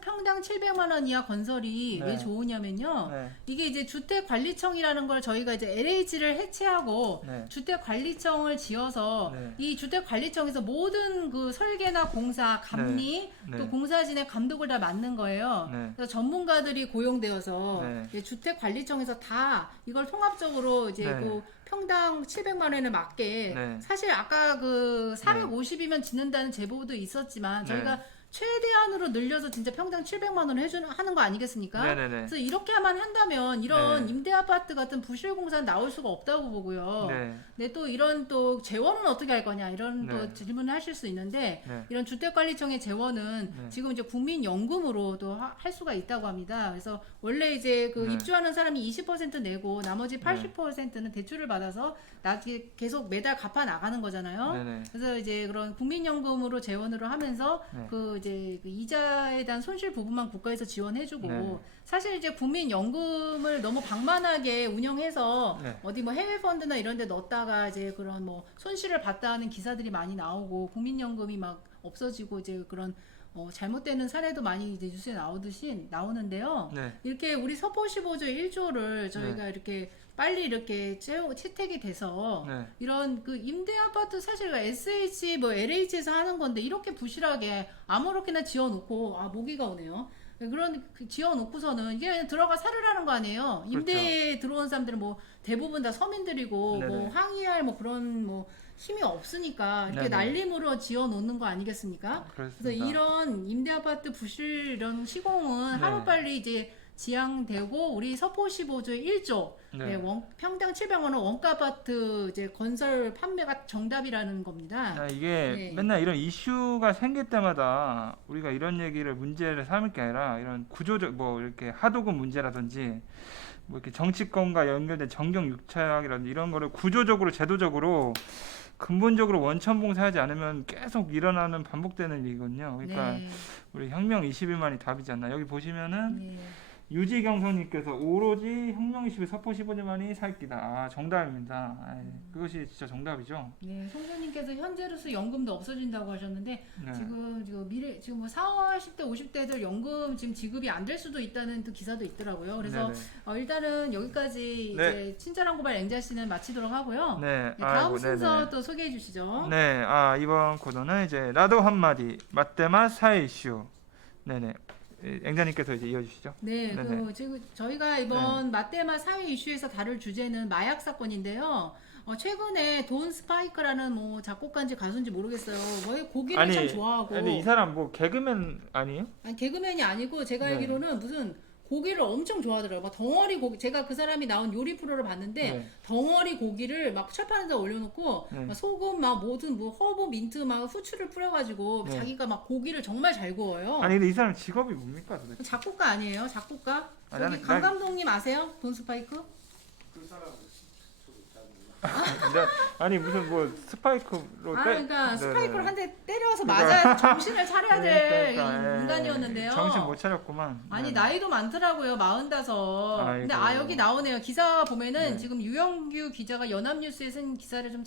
평당 700만 원 이하 건설이 네. 왜 좋으냐면요. 네. 이게 이제 주택관리청이라는 걸 저희가 이제 LH를 해체하고 네. 주택관리청을 지어서 네. 이 주택관리청에서 모든 그 설계나 공사, 감리 네. 또 공사진의 감독을 다 맡는 거예요. 네. 그래서 전문가들이 고용되어서 네. 이제 주택관리청에서 다 이걸 통합적으로 이제 네. 그 평당 700만 원에 맞게 네. 사실 아까 그 450이면 짓는다는 제보도 있었지만 저희가 최대한으로 늘려서 진짜 평당 700만 원을 하는 거 아니겠습니까? 네네네. 그래서 이렇게만 한다면 이런 네. 임대 아파트 같은 부실공사는 나올 수가 없다고 보고요. 네. 근데 또 이런 또 재원은 어떻게 할 거냐 이런 네. 또 질문을 하실 수 있는데 네. 이런 주택관리청의 재원은 네. 지금 이제 국민연금으로도 할 수가 있다고 합니다. 그래서 원래 이제 그 네. 입주하는 사람이 20% 내고 나머지 80%는 대출을 받아서 나중에 계속 매달 갚아 나가는 거잖아요. 네네. 그래서 이제 그런 국민연금으로 재원으로 하면서 네. 그 이제 그 이자에 대한 손실 부분만 국가에서 지원해주고 네. 사실 이제 국민연금을 너무 방만하게 운영해서 네. 어디 뭐 해외 펀드나 이런 데 넣었다가 이제 그런 뭐 손실을 봤다 하는 기사들이 많이 나오고 국민연금이 막 없어지고 이제 그런 잘못되는 사례도 많이 이제 뉴스에 나오는데요. 네. 이렇게 우리 서포 15조 1조를 저희가 이렇게 빨리 이렇게 채택이 돼서 네. 이런 그 임대 아파트 사실 SH 뭐 LH에서 하는 건데 이렇게 부실하게 아무렇게나 지어놓고 모기가 오네요. 그런 지어놓고서는 이게 그냥 들어가 살으라는 거 아니에요. 임대에 들어온 사람들은 뭐 대부분 다 서민들이고 네네. 뭐 항의할 뭐 그런 뭐 힘이 없으니까 이렇게 네네. 날림으로 지어놓는 거 아니겠습니까? 그렇습니다. 그래서 이런 임대 아파트 부실 이런 시공은 네. 하루빨리 이제 지양되고 우리 서포 15조 1조 네. 평당 700만 원 원가 아파트 이제 건설 판매가 정답이라는 겁니다. 이게 네. 맨날 이런 이슈가 생길 때마다 우리가 이런 얘기를 문제를 삼을 게 아니라 이런 구조적 뭐 이렇게 하도급 문제라든지 뭐 이렇게 정치권과 연결된 정경 육착이라든지 이런 거를 구조적으로 제도적으로 근본적으로 원천 봉사하지 않으면 계속 일어나는 반복되는 일이거든요. 그러니까 네. 우리 혁명 21만이 답이지 않나. 여기 보시면은 네. 유지경선님께서 오로지 혁명 21 서포 15만이 살 기다. 정답입니다. 그것이 진짜 정답이죠. 네, 송교님께서 현재로서 연금도 없어진다고 하셨는데 네. 지금 지금 뭐 40, 50대, 50대들 연금 지금 지급이 안 될 수도 있다는 또 기사도 있더라고요. 그래서 네네. 일단은 여기까지 네. 이제 친절한 고발 앵자 씨는 마치도록 하고요. 네. 다음 아이고, 순서 네네. 또 소개해 주시죠. 네, 이번 코너는 이제 나도 한마디 맞대마 사회 이슈. 네네. 앵자님께서 이제 이어주시죠. 네, 네네. 지금 저희가 이번 맞대마 사회 이슈에서 다룰 주제는 마약 사건인데요. 최근에 돈 스파이크라는 뭐 작곡가인지 가수인지 모르겠어요. 뭐 고기를 참 좋아하고. 근데 이 사람 뭐 개그맨 아니에요? 아니, 개그맨이 아니고 제가 네. 알기로는 무슨 고기를 엄청 좋아하더라고요. 막 덩어리 고기, 제가 그 사람이 나온 요리 프로를 봤는데 네. 덩어리 고기를 막 철판에다 올려놓고 네. 막 소금 막 모든 뭐 허브, 민트 막 후추를 뿌려가지고 네. 자기가 막 고기를 정말 잘 구워요. 아니 근데 이 사람 직업이 뭡니까 도대체? 작곡가 아니에요? 작곡가? 저기 나는- 강 감독님 아세요? 돈 스파이크? 근데 아니 무슨 뭐 스파이크로 그러니까 네, 스파이크를 네. 한 대 때려서 그러니까- 맞아야 정신을 차려야 될 그러니까, 인간이었는데요. 정신 못 차렸구만. 아니 네. 나이도 많더라고요. 45. 근데 아이고. 여기 나오네요. 기사 보면은 네. 지금 유영규 기자가 연합뉴스에 쓴 기사를 좀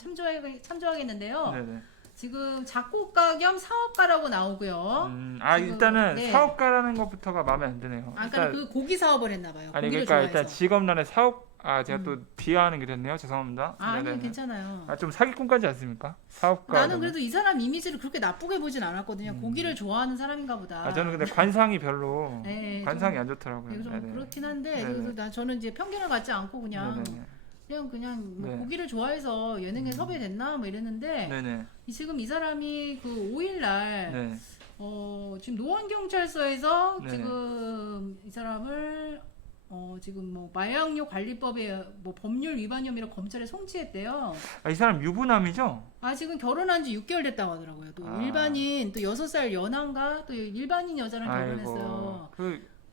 참조하겠는데요. 네네. 지금 작곡가 겸 사업가라고 나오고요. 지금, 일단은 네. 사업가라는 것부터가 마음에 안 드네요. 그러니까 그 고기 사업을 했나 봐요. 아니 고기를 그러니까 좋아해서. 일단 직업란에 사업 제가 또 비하하는 게 됐네요. 죄송합니다. 아니 네네네. 괜찮아요. 좀 사기꾼까지 않습니까? 사업가. 나는 그래도 이 사람 이미지를 그렇게 나쁘게 보진 않았거든요. 음. 고기를 좋아하는 사람인가 보다. 저는 근데 관상이 별로 네, 관상이 좀- 안 좋더라고요. 좀 네네. 그렇긴 한데 네네. 그래서 저는 이제 편견을 갖지 않고 그냥 네네네. 뭐 네. 고기를 좋아해서 예능에 섭외됐나 뭐 이랬는데 네네. 지금 이 사람이 그 5일날 네. 지금 노원경찰서에서 네네. 지금 이 사람을 지금 뭐 마약류 관리법에 뭐 법률 위반 혐의로 검찰에 송치했대요. 이 사람 유부남이죠? 지금 결혼한 지 6개월 됐다고 하더라고요. 또 일반인 또 6살 연하인가 또 일반인 여자랑 결혼했어요.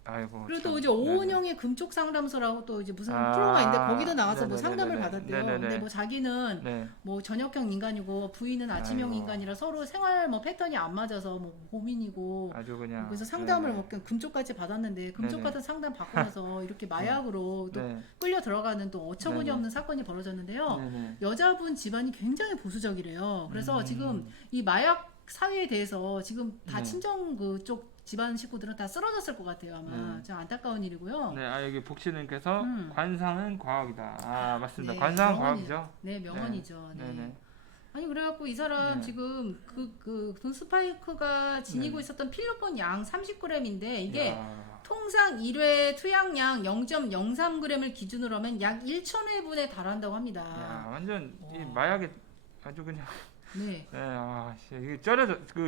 아이고. 그리고 참. 또 이제 네네. 오은영의 금쪽 상담소라고 또 이제 무슨 프로가 있는데 거기도 나와서 뭐 네네네네. 상담을 받았대요. 네네네. 근데 뭐 자기는 네. 뭐 저녁형 인간이고 부인은 아침형 아이고. 인간이라 서로 생활 뭐 패턴이 안 맞아서 뭐 고민이고 아주 그냥. 그래서 상담을 네네. 뭐 금쪽까지 받았는데 금쪽 네네. 같은 상담 받고 나서 이렇게 마약으로 또 네. 끌려 들어가는 또 어처구니 네네. 없는 사건이 벌어졌는데요. 네네. 여자분 집안이 굉장히 보수적이래요. 그래서 음. 지금 이 마약 사회에 대해서 지금 다 네. 친정 그쪽 집안 식구들은 다 쓰러졌을 것 같아요. 아마 네. 좀 안타까운 일이고요. 네, 여기 복시님께서 음. 관상은 과학이다. 맞습니다. 네, 관상은 명언이죠. 과학이죠. 네, 명언이죠. 네. 네네. 아니 그래갖고 이 사람 네. 지금 돈 스파이크가 지니고 네. 있었던 필로폰 양 30g인데 이게 야. 통상 1회 투약량 0.03g을 기준으로 하면 약 1,000회분에 달한다고 합니다. 야, 완전 이 와. 마약에 아주 그냥 네. 네, 아, 씨, 이게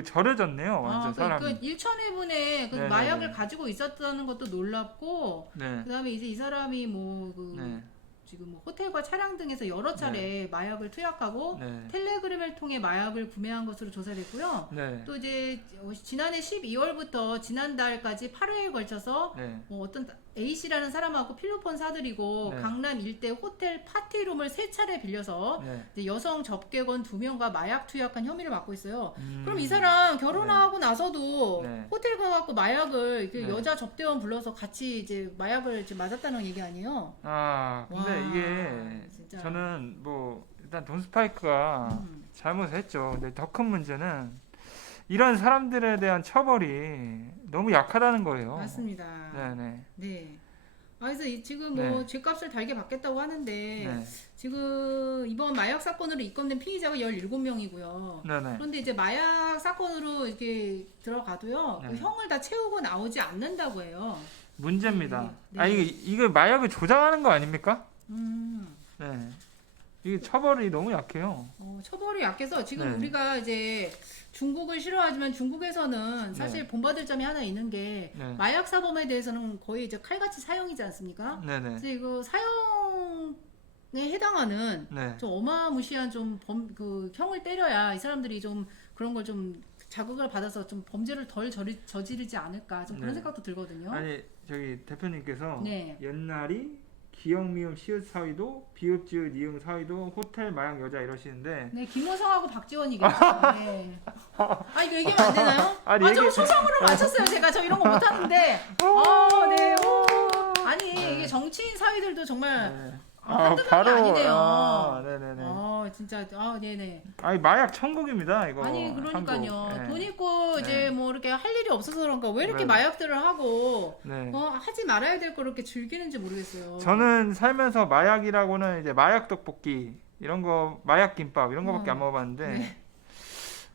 절여졌네요, 완전 사람이. 1,000회분의 그 네네네. 마약을 가지고 있었다는 것도 놀랍고 네, 그다음에 이제 이 사람이 뭐 네, 지금 뭐 호텔과 차량 등에서 여러 차례 마약을 투약하고 네, 텔레그램을 통해 마약을 구매한 것으로 조사됐고요. 네, 또 이제 지난해 12월부터 지난달까지 8회에 걸쳐서 네, 어떤 A씨라는 사람하고 필로폰 사들이고 네. 강남 일대 호텔 파티룸을 3차례 빌려서 네. 이제 여성 접객원 2명과 마약 투약한 혐의를 받고 있어요. 음, 그럼 이 사람 결혼하고 나서도 네. 호텔 가갖고 마약을 이렇게 네. 여자 접대원 불러서 같이 이제 마약을 이제 맞았다는 얘기 아니에요? 아, 근데 와, 이게 진짜. 저는 뭐 일단 돈 스파이크가 음. 잘못했죠. 근데 더 큰 문제는 이런 사람들에 대한 처벌이 너무 약하다는 거예요. 맞습니다. 네네. 네. 아, 그래서 지금 뭐 네. 죗값을 달게 받겠다고 하는데 네. 지금 이번 마약 사건으로 입건된 피의자가 17명이고요. 네네. 그런데 이제 마약 사건으로 이렇게 들어가도요. 네. 그 형을 다 채우고 나오지 않는다고 해요. 문제입니다. 네. 아, 이거 마약을 조장하는 거 아닙니까? 음. 네. 이게 처벌이 너무 약해요. 처벌이 약해서 지금 네. 우리가 이제 중국을 싫어하지만 중국에서는 사실 네. 본받을 점이 하나 있는 게 네. 마약 사범에 대해서는 거의 이제 칼같이 사형이지 않습니까? 네네. 그래서 이거 사형에 해당하는 네. 좀 어마무시한 좀 그 형을 때려야 이 사람들이 좀 그런 걸 좀 자극을 받아서 좀 범죄를 덜 저지르지 않을까 좀 그런 네. 생각도 들거든요. 아니 저기 대표님께서 네. 옛날이 기역 미음 시읒 사위도 비읍 지읒 이응 사위도 호텔 마약 여자 이러시는데 네, 김호성하고 박지원이겠죠. 네. 아 이거 얘기하면 안 되나요? 아니, 아, 저 얘기- 소성으로 맞췄어요. 제가 저 이런 거 못하는데. 네. 오. 아니 네. 이게 정치인 사위들도 정말 네. 한두 명이 아니네요. 아, 네네네. 진짜 네네. 아니 마약 천국입니다 이거. 아니 그러니까요. 한국. 네. 돈 있고 이제 네. 뭐 이렇게 할 일이 없어서 그런가 왜 이렇게 네. 마약들을 하고 네. 하지 말아야 될 걸 이렇게 즐기는지 모르겠어요. 저는 살면서 마약이라고는 이제 마약 떡볶이 이런 거 마약 김밥 이런 거밖에 안 먹어봤는데 네.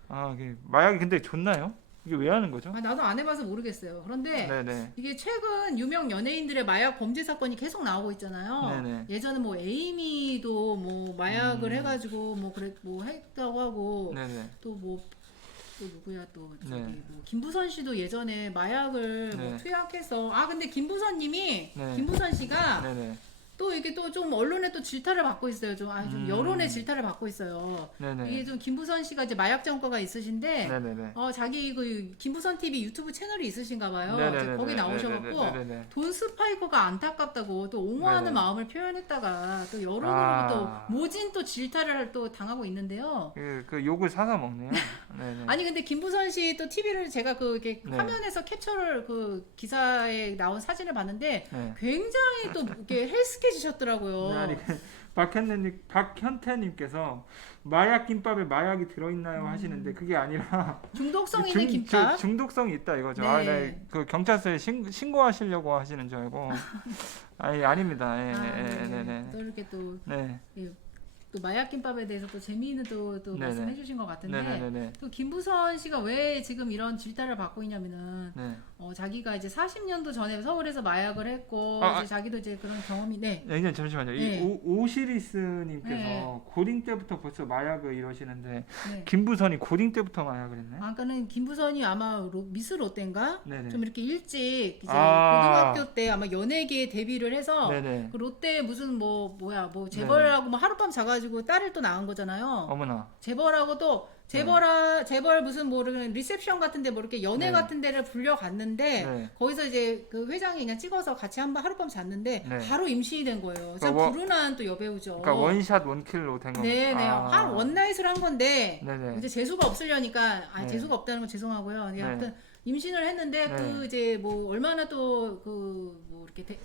아 이게 마약이 근데 좋나요? 이게 왜 하는 거죠? 나도 안 해봐서 모르겠어요. 그런데 네네. 이게 최근 유명 연예인들의 마약 범죄 사건이 계속 나오고 있잖아요. 네네. 예전에 뭐 에이미도 뭐 마약을 해가지고 뭐 그래 뭐 했다고 하고 네네. 또 누구야 또 저기 네. 뭐 김부선 씨도 예전에 마약을 뭐 네. 투약해서 근데 김부선님이 네. 김부선 씨가 네네. 또 이게 또 좀 언론에 또 질타를 받고 있어요. 좀 여론의 질타를 받고 있어요. 네네. 이게 좀 김부선 씨가 이제 마약 전과가 있으신데 네네네. 자기 그 김부선 TV 유튜브 채널이 있으신가 봐요. 네네네네. 이제 거기 나오셔갖고 네네네네. 돈 스파이커가 안타깝다고 또 옹호하는 네네. 마음을 표현했다가 또 여론으로 아. 또 모진 또 질타를 또 당하고 있는데요. 그 욕을 사서 먹네요. 네네. 아니 근데 김부선 씨 또 TV를 제가 네. 이렇게 화면에서 캡처를 그 기사에 나온 사진을 봤는데 네. 굉장히 또 이렇게 헬스케지셨더라고요. 아니 박현태님께서 마약 김밥에 마약이 들어있나요 하시는데 그게 아니라 중독성 있는 김밥. 중독성이 있다 이거죠. 네. 그 경찰서에 신고하시려고 하시는 줄 알고 아니 아닙니다. 예, 예, 네네. 또 이렇게 또 네. 또 마약 김밥에 대해서 또 재미있는 또 네네. 말씀해 주신 것 같은데 네네네. 또 김부선 씨가 왜 지금 이런 질타를 받고 있냐면은 네. 자기가 이제 40년도 전에 서울에서 마약을 했고 이제 자기도 이제 그런 경험이 네, 이제 잠시만요. 네. 이 오시리스님께서 네. 고딩 때부터 벌써 마약을 이러시는데 네. 김부선이 고딩 때부터 마약을 했나요? 그러니까는 김부선이 아마 미스 롯데인가 네네. 좀 이렇게 일찍 이제 아. 고등학교 때 아마 연예계에 데뷔를 해서 네네. 그 롯데 무슨 뭐 재벌하고 뭐 하룻밤 자가지고 딸을 또 낳은 거잖아요. 어머나. 재벌하고 또 재벌 무슨 뭐 이렇게 리셉션 같은데 뭐 이렇게 연애 네. 같은 데를 불려갔는데 네. 거기서 이제 그 회장이 그냥 찍어서 같이 한번 하룻밤 잤는데 네. 바로 임신이 된 거예요. 참 그러니까 불운한 또 여배우죠. 그러니까 원샷 원킬로 된 거. 네네. 한 원나잇을 한 건데 네네. 이제 재수가 없으려니까 네. 재수가 없다는 건 죄송하고요. 네. 아무튼 임신을 했는데 네. 그 이제 뭐 얼마나 또 그 뭐 이렇게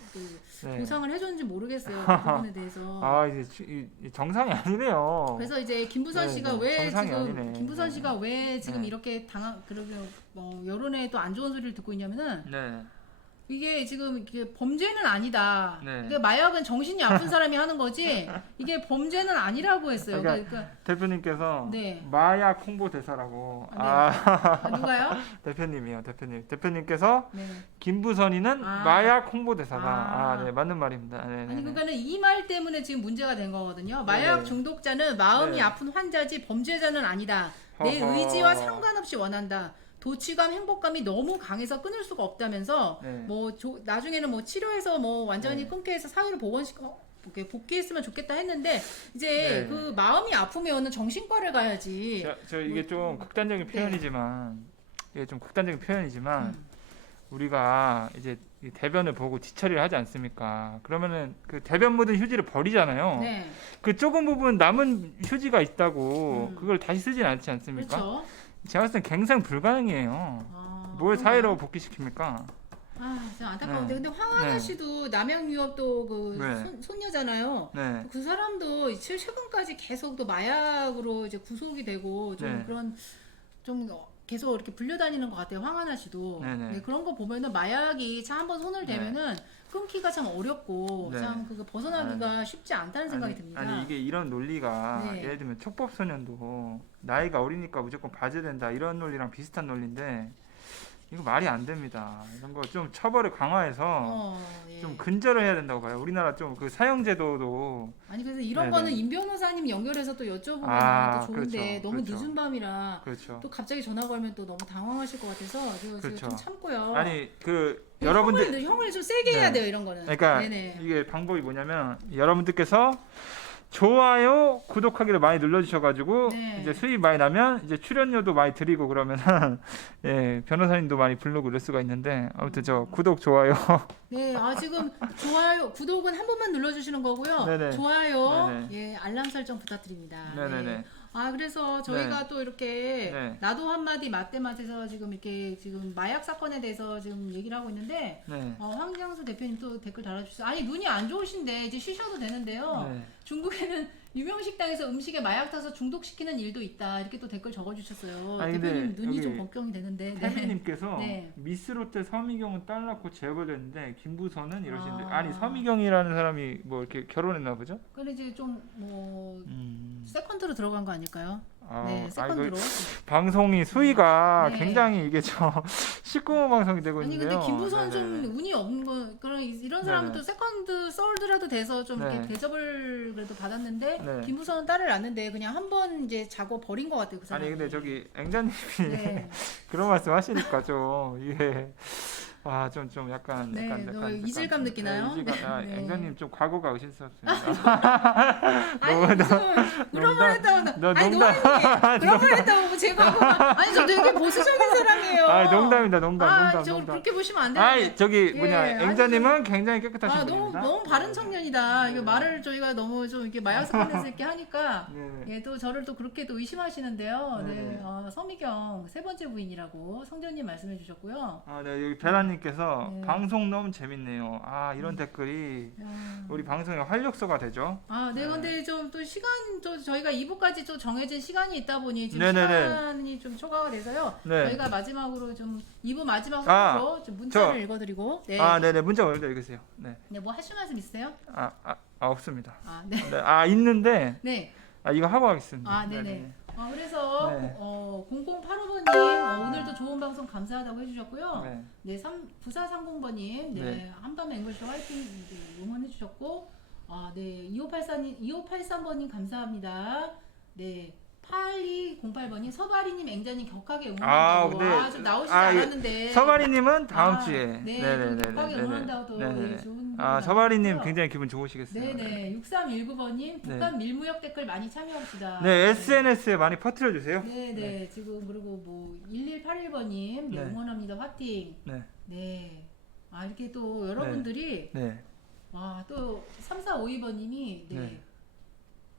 네. 보상을 해줬는지 모르겠어요. 그 부분에 대해서. 이제 이 정상이 아니네요. 그래서 이제 김부선 네, 씨가 네. 왜 정상이 지금 아니네. 김부선 네. 씨가 왜 지금 네. 이렇게 그러게 여론에 또 안 좋은 소리를 듣고 있냐면은 네. 이게 지금 이게 범죄는 아니다. 네. 그러니까 마약은 정신이 아픈 사람이 하는 거지 이게 범죄는 아니라고 했어요. 그러니까 대표님께서 네. 마약 홍보 대사라고. 네. 아, 누가요? 대표님이요, 대표님. 대표님께서 네. 김부선이는 아. 마약 홍보 대사다. 아. 네, 맞는 말입니다. 네, 아니 그러니까는 이 말 때문에 지금 문제가 된 거거든요. 마약 네. 중독자는 마음이 네. 아픈 환자지 범죄자는 아니다. 내 허허. 의지와 상관없이 원한다. 도취감, 행복감이 너무 강해서 끊을 수가 없다면서 네. 나중에는 뭐 치료해서 뭐 완전히 네. 끊게 해서 사회로 이렇게 복귀했으면 좋겠다 했는데 이제 네. 그 마음이 아프면은 정신과를 가야지. 저 이게 좀 극단적인 네. 표현이지만 이게 좀 극단적인 표현이지만 음. 우리가 이제 이 대변을 보고 뒤처리를 하지 않습니까? 그러면은 그 대변 묻은 휴지를 버리잖아요. 네. 그 조금 부분 남은 휴지가 있다고 음. 그걸 다시 쓰진 않지 않습니까? 그렇죠. 제가 봤을 땐 갱생 불가능이에요. 아, 뭘 그런가요? 사회로 복귀시킵니까? 아, 진짜 안타까운데. 네. 근데 황하나 네. 씨도 남양 유업 또 네. 손녀잖아요. 네. 그 사람도 최근까지 계속 또 마약으로 이제 구속이 되고 좀 네. 그런 좀 계속 이렇게 불려다니는 것 같아요. 황하나 씨도. 네네. 네, 그런 거 보면은 마약이 참 한번 손을 대면은 끊기가 참 어렵고 네. 참 그거 벗어나기가 쉽지 않다는 생각이 듭니다. 아니 이게 이런 논리가 네. 예를 들면 촉법소년도 나이가 어리니까 무조건 봐줘야 된다 이런 논리랑 비슷한 논리인데 이거 말이 안 됩니다. 이런 거 좀 처벌을 강화해서 예. 좀 근절을 해야 된다고 봐요. 우리나라 좀 그 사형제도도 아니 그래서 이런 네네. 거는 임 변호사님 연결해서 또 여쭤보면 아, 또 좋은데 그렇죠, 너무 그렇죠. 늦은 밤이라 그렇죠. 또 갑자기 전화 걸면 또 너무 당황하실 것 같아서 그래서 그렇죠. 좀 참고요. 아니 그 네, 여러분들 형을 좀 세게 해야 네. 돼요 이런 거는. 그러니까 네네. 이게 방법이 뭐냐면 여러분들께서 좋아요, 구독하기를 많이 눌러주셔가지고 네. 이제 수입 많이 나면 이제 출연료도 많이 드리고 그러면은 예 변호사님도 많이 부르고 이럴 수가 있는데 아무튼 저 구독 좋아요 네, 지금 좋아요, 구독은 한 번만 눌러주시는 거고요. 네네. 좋아요, 네네. 예, 알람 설정 부탁드립니다. 네네네. 네. 그래서 저희가 또 이렇게 네. 나도 한마디 맞대맛에서 지금 이렇게 지금 마약 사건에 대해서 지금 얘기를 하고 있는데 네. 황장수 대표님 또 댓글 달아주셨어요. 아니 눈이 안 좋으신데 이제 쉬셔도 되는데요. 네. 중국에는 유명 식당에서 음식에 마약 타서 중독시키는 일도 있다 이렇게 또 댓글 적어주셨어요. 아니, 근데 대표님 눈이 여기 좀 걱정이 되는데. 네. 태민님께서 네. 미스롯데 서미경은 딸 낳고 재벌됐는데 김부선은 이러시는데 아. 아니 서미경이라는 사람이 뭐 이렇게 결혼했나 보죠? 그래 이제 좀 뭐 음. 세컨드로 들어간 거 아닐까요? 아, 네, 아, 세컨드로. 이거 방송이 수위가 네. 굉장히 이게 저 19금 방송이 되고 아니 있는데요. 근데 김부선 좀 네네네. 운이 없는 거 그런 이런 사람은 네네. 또 세컨드 솔드라도 돼서 좀 네. 이렇게 대접을 그래도 받았는데 네. 김부선은 딸을 낳는데 그냥 한 번 이제 자고 버린 것 같아요 그 사람. 아니 근데 저기 앵자님이 네. 그런 말씀 하시니까 좀 이게 좀 약간 네, 이질감 느끼나요? 이질감. 네. 앵자님 좀 과거가 의심스럽습니다. 아니 무슨 그런 말 했다고 너 아니 농담. 노아님 그런 말 했다고 뭐 제가 아니 저 되게 보수적인 사람이에요. 농담입니다. 농담. 저 그렇게 보시면 안 아이 되는데. 저기 예, 뭐냐 아니, 앵자님은 굉장히 깨끗하신 너무 분입니다. 너무 바른 청년이다. 이거 말을 저희가 너무 좀 이렇게 마약 사건에서 이렇게 하니까 네. 예, 또 저를 또 그렇게 또 의심하시는데요. 네, 네. 서미경 세 번째 부인이라고 성전님 말씀해 주셨고요. 네, 여기 베라님께서 네. 방송 너무 재밌네요. 이런 댓글이 우리 방송의 활력소가 되죠. 네, 근데 좀 또 시간 또 저희가 2부까지 또 정해진 시간이 있다 보니 지금 네네네. 시간이 좀 초과가 돼서요. 네. 저희가 마지막으로 좀 2부 마지막 아, 으로 좀 문자를 읽어드리고 네. 네네 문자 먼저 읽으세요. 네. 네, 뭐 하실 말씀 있으세요? 없습니다. 네. 네, 있는데 네. 이거 하고 하겠습니다. 네네. 그래서 네. 0085번님 오늘도 좋은 방송 감사하다고 해주셨고요. 네. 네, 부사 30번님 네. 한밤 앵글쇼 화이팅 응원해주셨고, 네 2583번님 감사합니다. 네. 8208번님 서바리님 앵자님 격하게 응원한다고 근데 좀 나오시지 예. 않았는데 서바리님은 다음 주에 네, 좀 격하게 응원한다고 또 네네. 좋은 서바리님 나왔고요. 굉장히 기분 좋으시겠어요. 네네 6319번님 북한 밀무역 댓글 많이 참여합시다. 네, SNS에 많이 퍼뜨려 주세요. 네네 지금 그리고 뭐 1181번님 네, 네. 응원합니다 화팅. 네. 네. 이렇게 또 여러분들이 네. 또 3452번님이 네.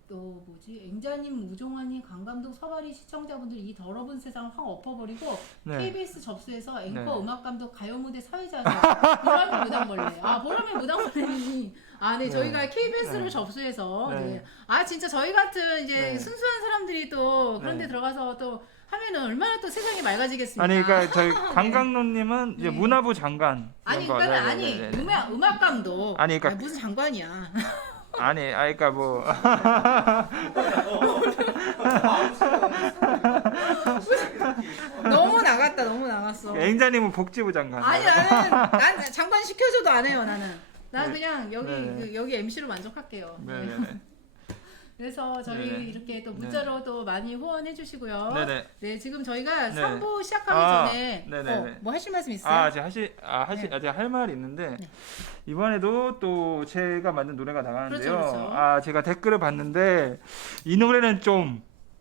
또 뭐지 앵자님, 우종환님, 강감독, 서바리 시청자분들 이 더러운 세상 확 엎어버리고 네. KBS 접수해서 앵커, 네. 음악감독, 가요무대 사회자죠. 보람의 무당벌레. 보람의 무당벌레님이 네, 저희가 KBS를 네. 접수해서 네. 진짜 저희 같은 이제 네. 순수한 사람들이 또 그런데 네. 들어가서 또 하면은 얼마나 또 세상이 맑아지겠습니까? 아니 그러니까 저희 강강로님은 이제 네. 문화부 장관. 아니 이런 거. 그러니까 네네네네. 아니 음악 감독. 아니, 그러니까- 무슨 장관이야? 아니 그러니까 뭐 너무 나갔다 너무 나갔어. 앵자님은 복지부 장관. 아니 난 장관 시켜줘도 안 해요 나는. 난 네. 그냥 여기 네. 여기 MC로 만족할게요. 네. 네네네. 그래서 저희 네네. 이렇게 또 문자로 또 많이 후원해 주시고요. 네네. 네 지금 저희가 네. 3부 시작하기 아, 전에 네네네. 뭐 하실 말씀 있어요? 아, 제가 제가 할 말이 있는데 네. 이번에도 또 제가 만든 노래가 나가는데요. 그렇죠, 그렇죠. 아, 제가 댓글을 봤는데 이 노래는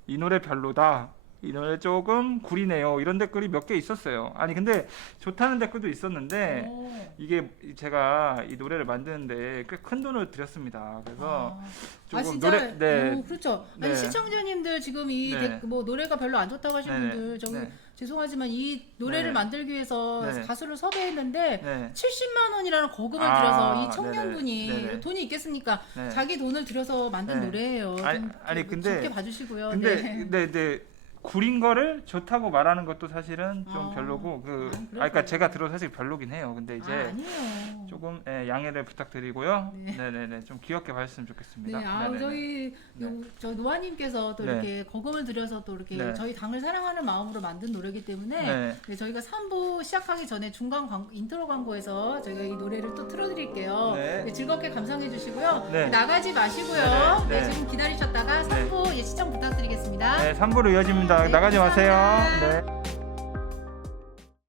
이 노래 별로다. 이 노래 조금 구리네요. 이런 댓글이 몇 개 있었어요. 아니 근데 좋다는 댓글도 있었는데 오. 이게 제가 이 노래를 만드는데 꽤 큰 돈을 들였습니다. 그래서 조금 진짜 노래 네. 오, 그렇죠. 아니 네. 시청자님들 지금 이 네. 뭐 노래가 별로 안 좋다고 하신 네네. 분들 저기 네. 죄송하지만 이 노래를 네. 만들기 위해서 네. 가수를 섭외했는데 네. 70만 원이라는 거금을 아, 들여서 이 청년분이 네네. 네네. 돈이 있겠습니까? 네. 자기 돈을 들여서 만든 네. 노래예요. 아니, 근데- 좋게 봐주시고요. 근데 네. 네. 구린 거를 좋다고 말하는 것도 사실은 좀 아. 별로고 그렇군요. 그러니까 제가 들어도 사실 별로긴 해요. 근데 이제 아니에요. 조금 양해를 부탁드리고요. 네. 네네네 좀 귀엽게 봐주시면 좋겠습니다. 네, 네네네. 저희 네. 저 노아님께서 또 네. 이렇게 거금을 들여서 또 이렇게 네. 저희 당을 사랑하는 마음으로 만든 노래이기 때문에 네. 네, 저희가 3부 시작하기 전에 중간 인트로 광고에서 저희가 이 노래를 또 틀어드릴게요. 네. 네, 즐겁게 감상해 주시고요. 네. 나가지 마시고요. 네, 네. 네, 지금 기다리셨다가 3부 시청 부탁드리겠습니다. 네, 3부로 이어집니다. 네, 나가지 마세요. 감사합니다. 네.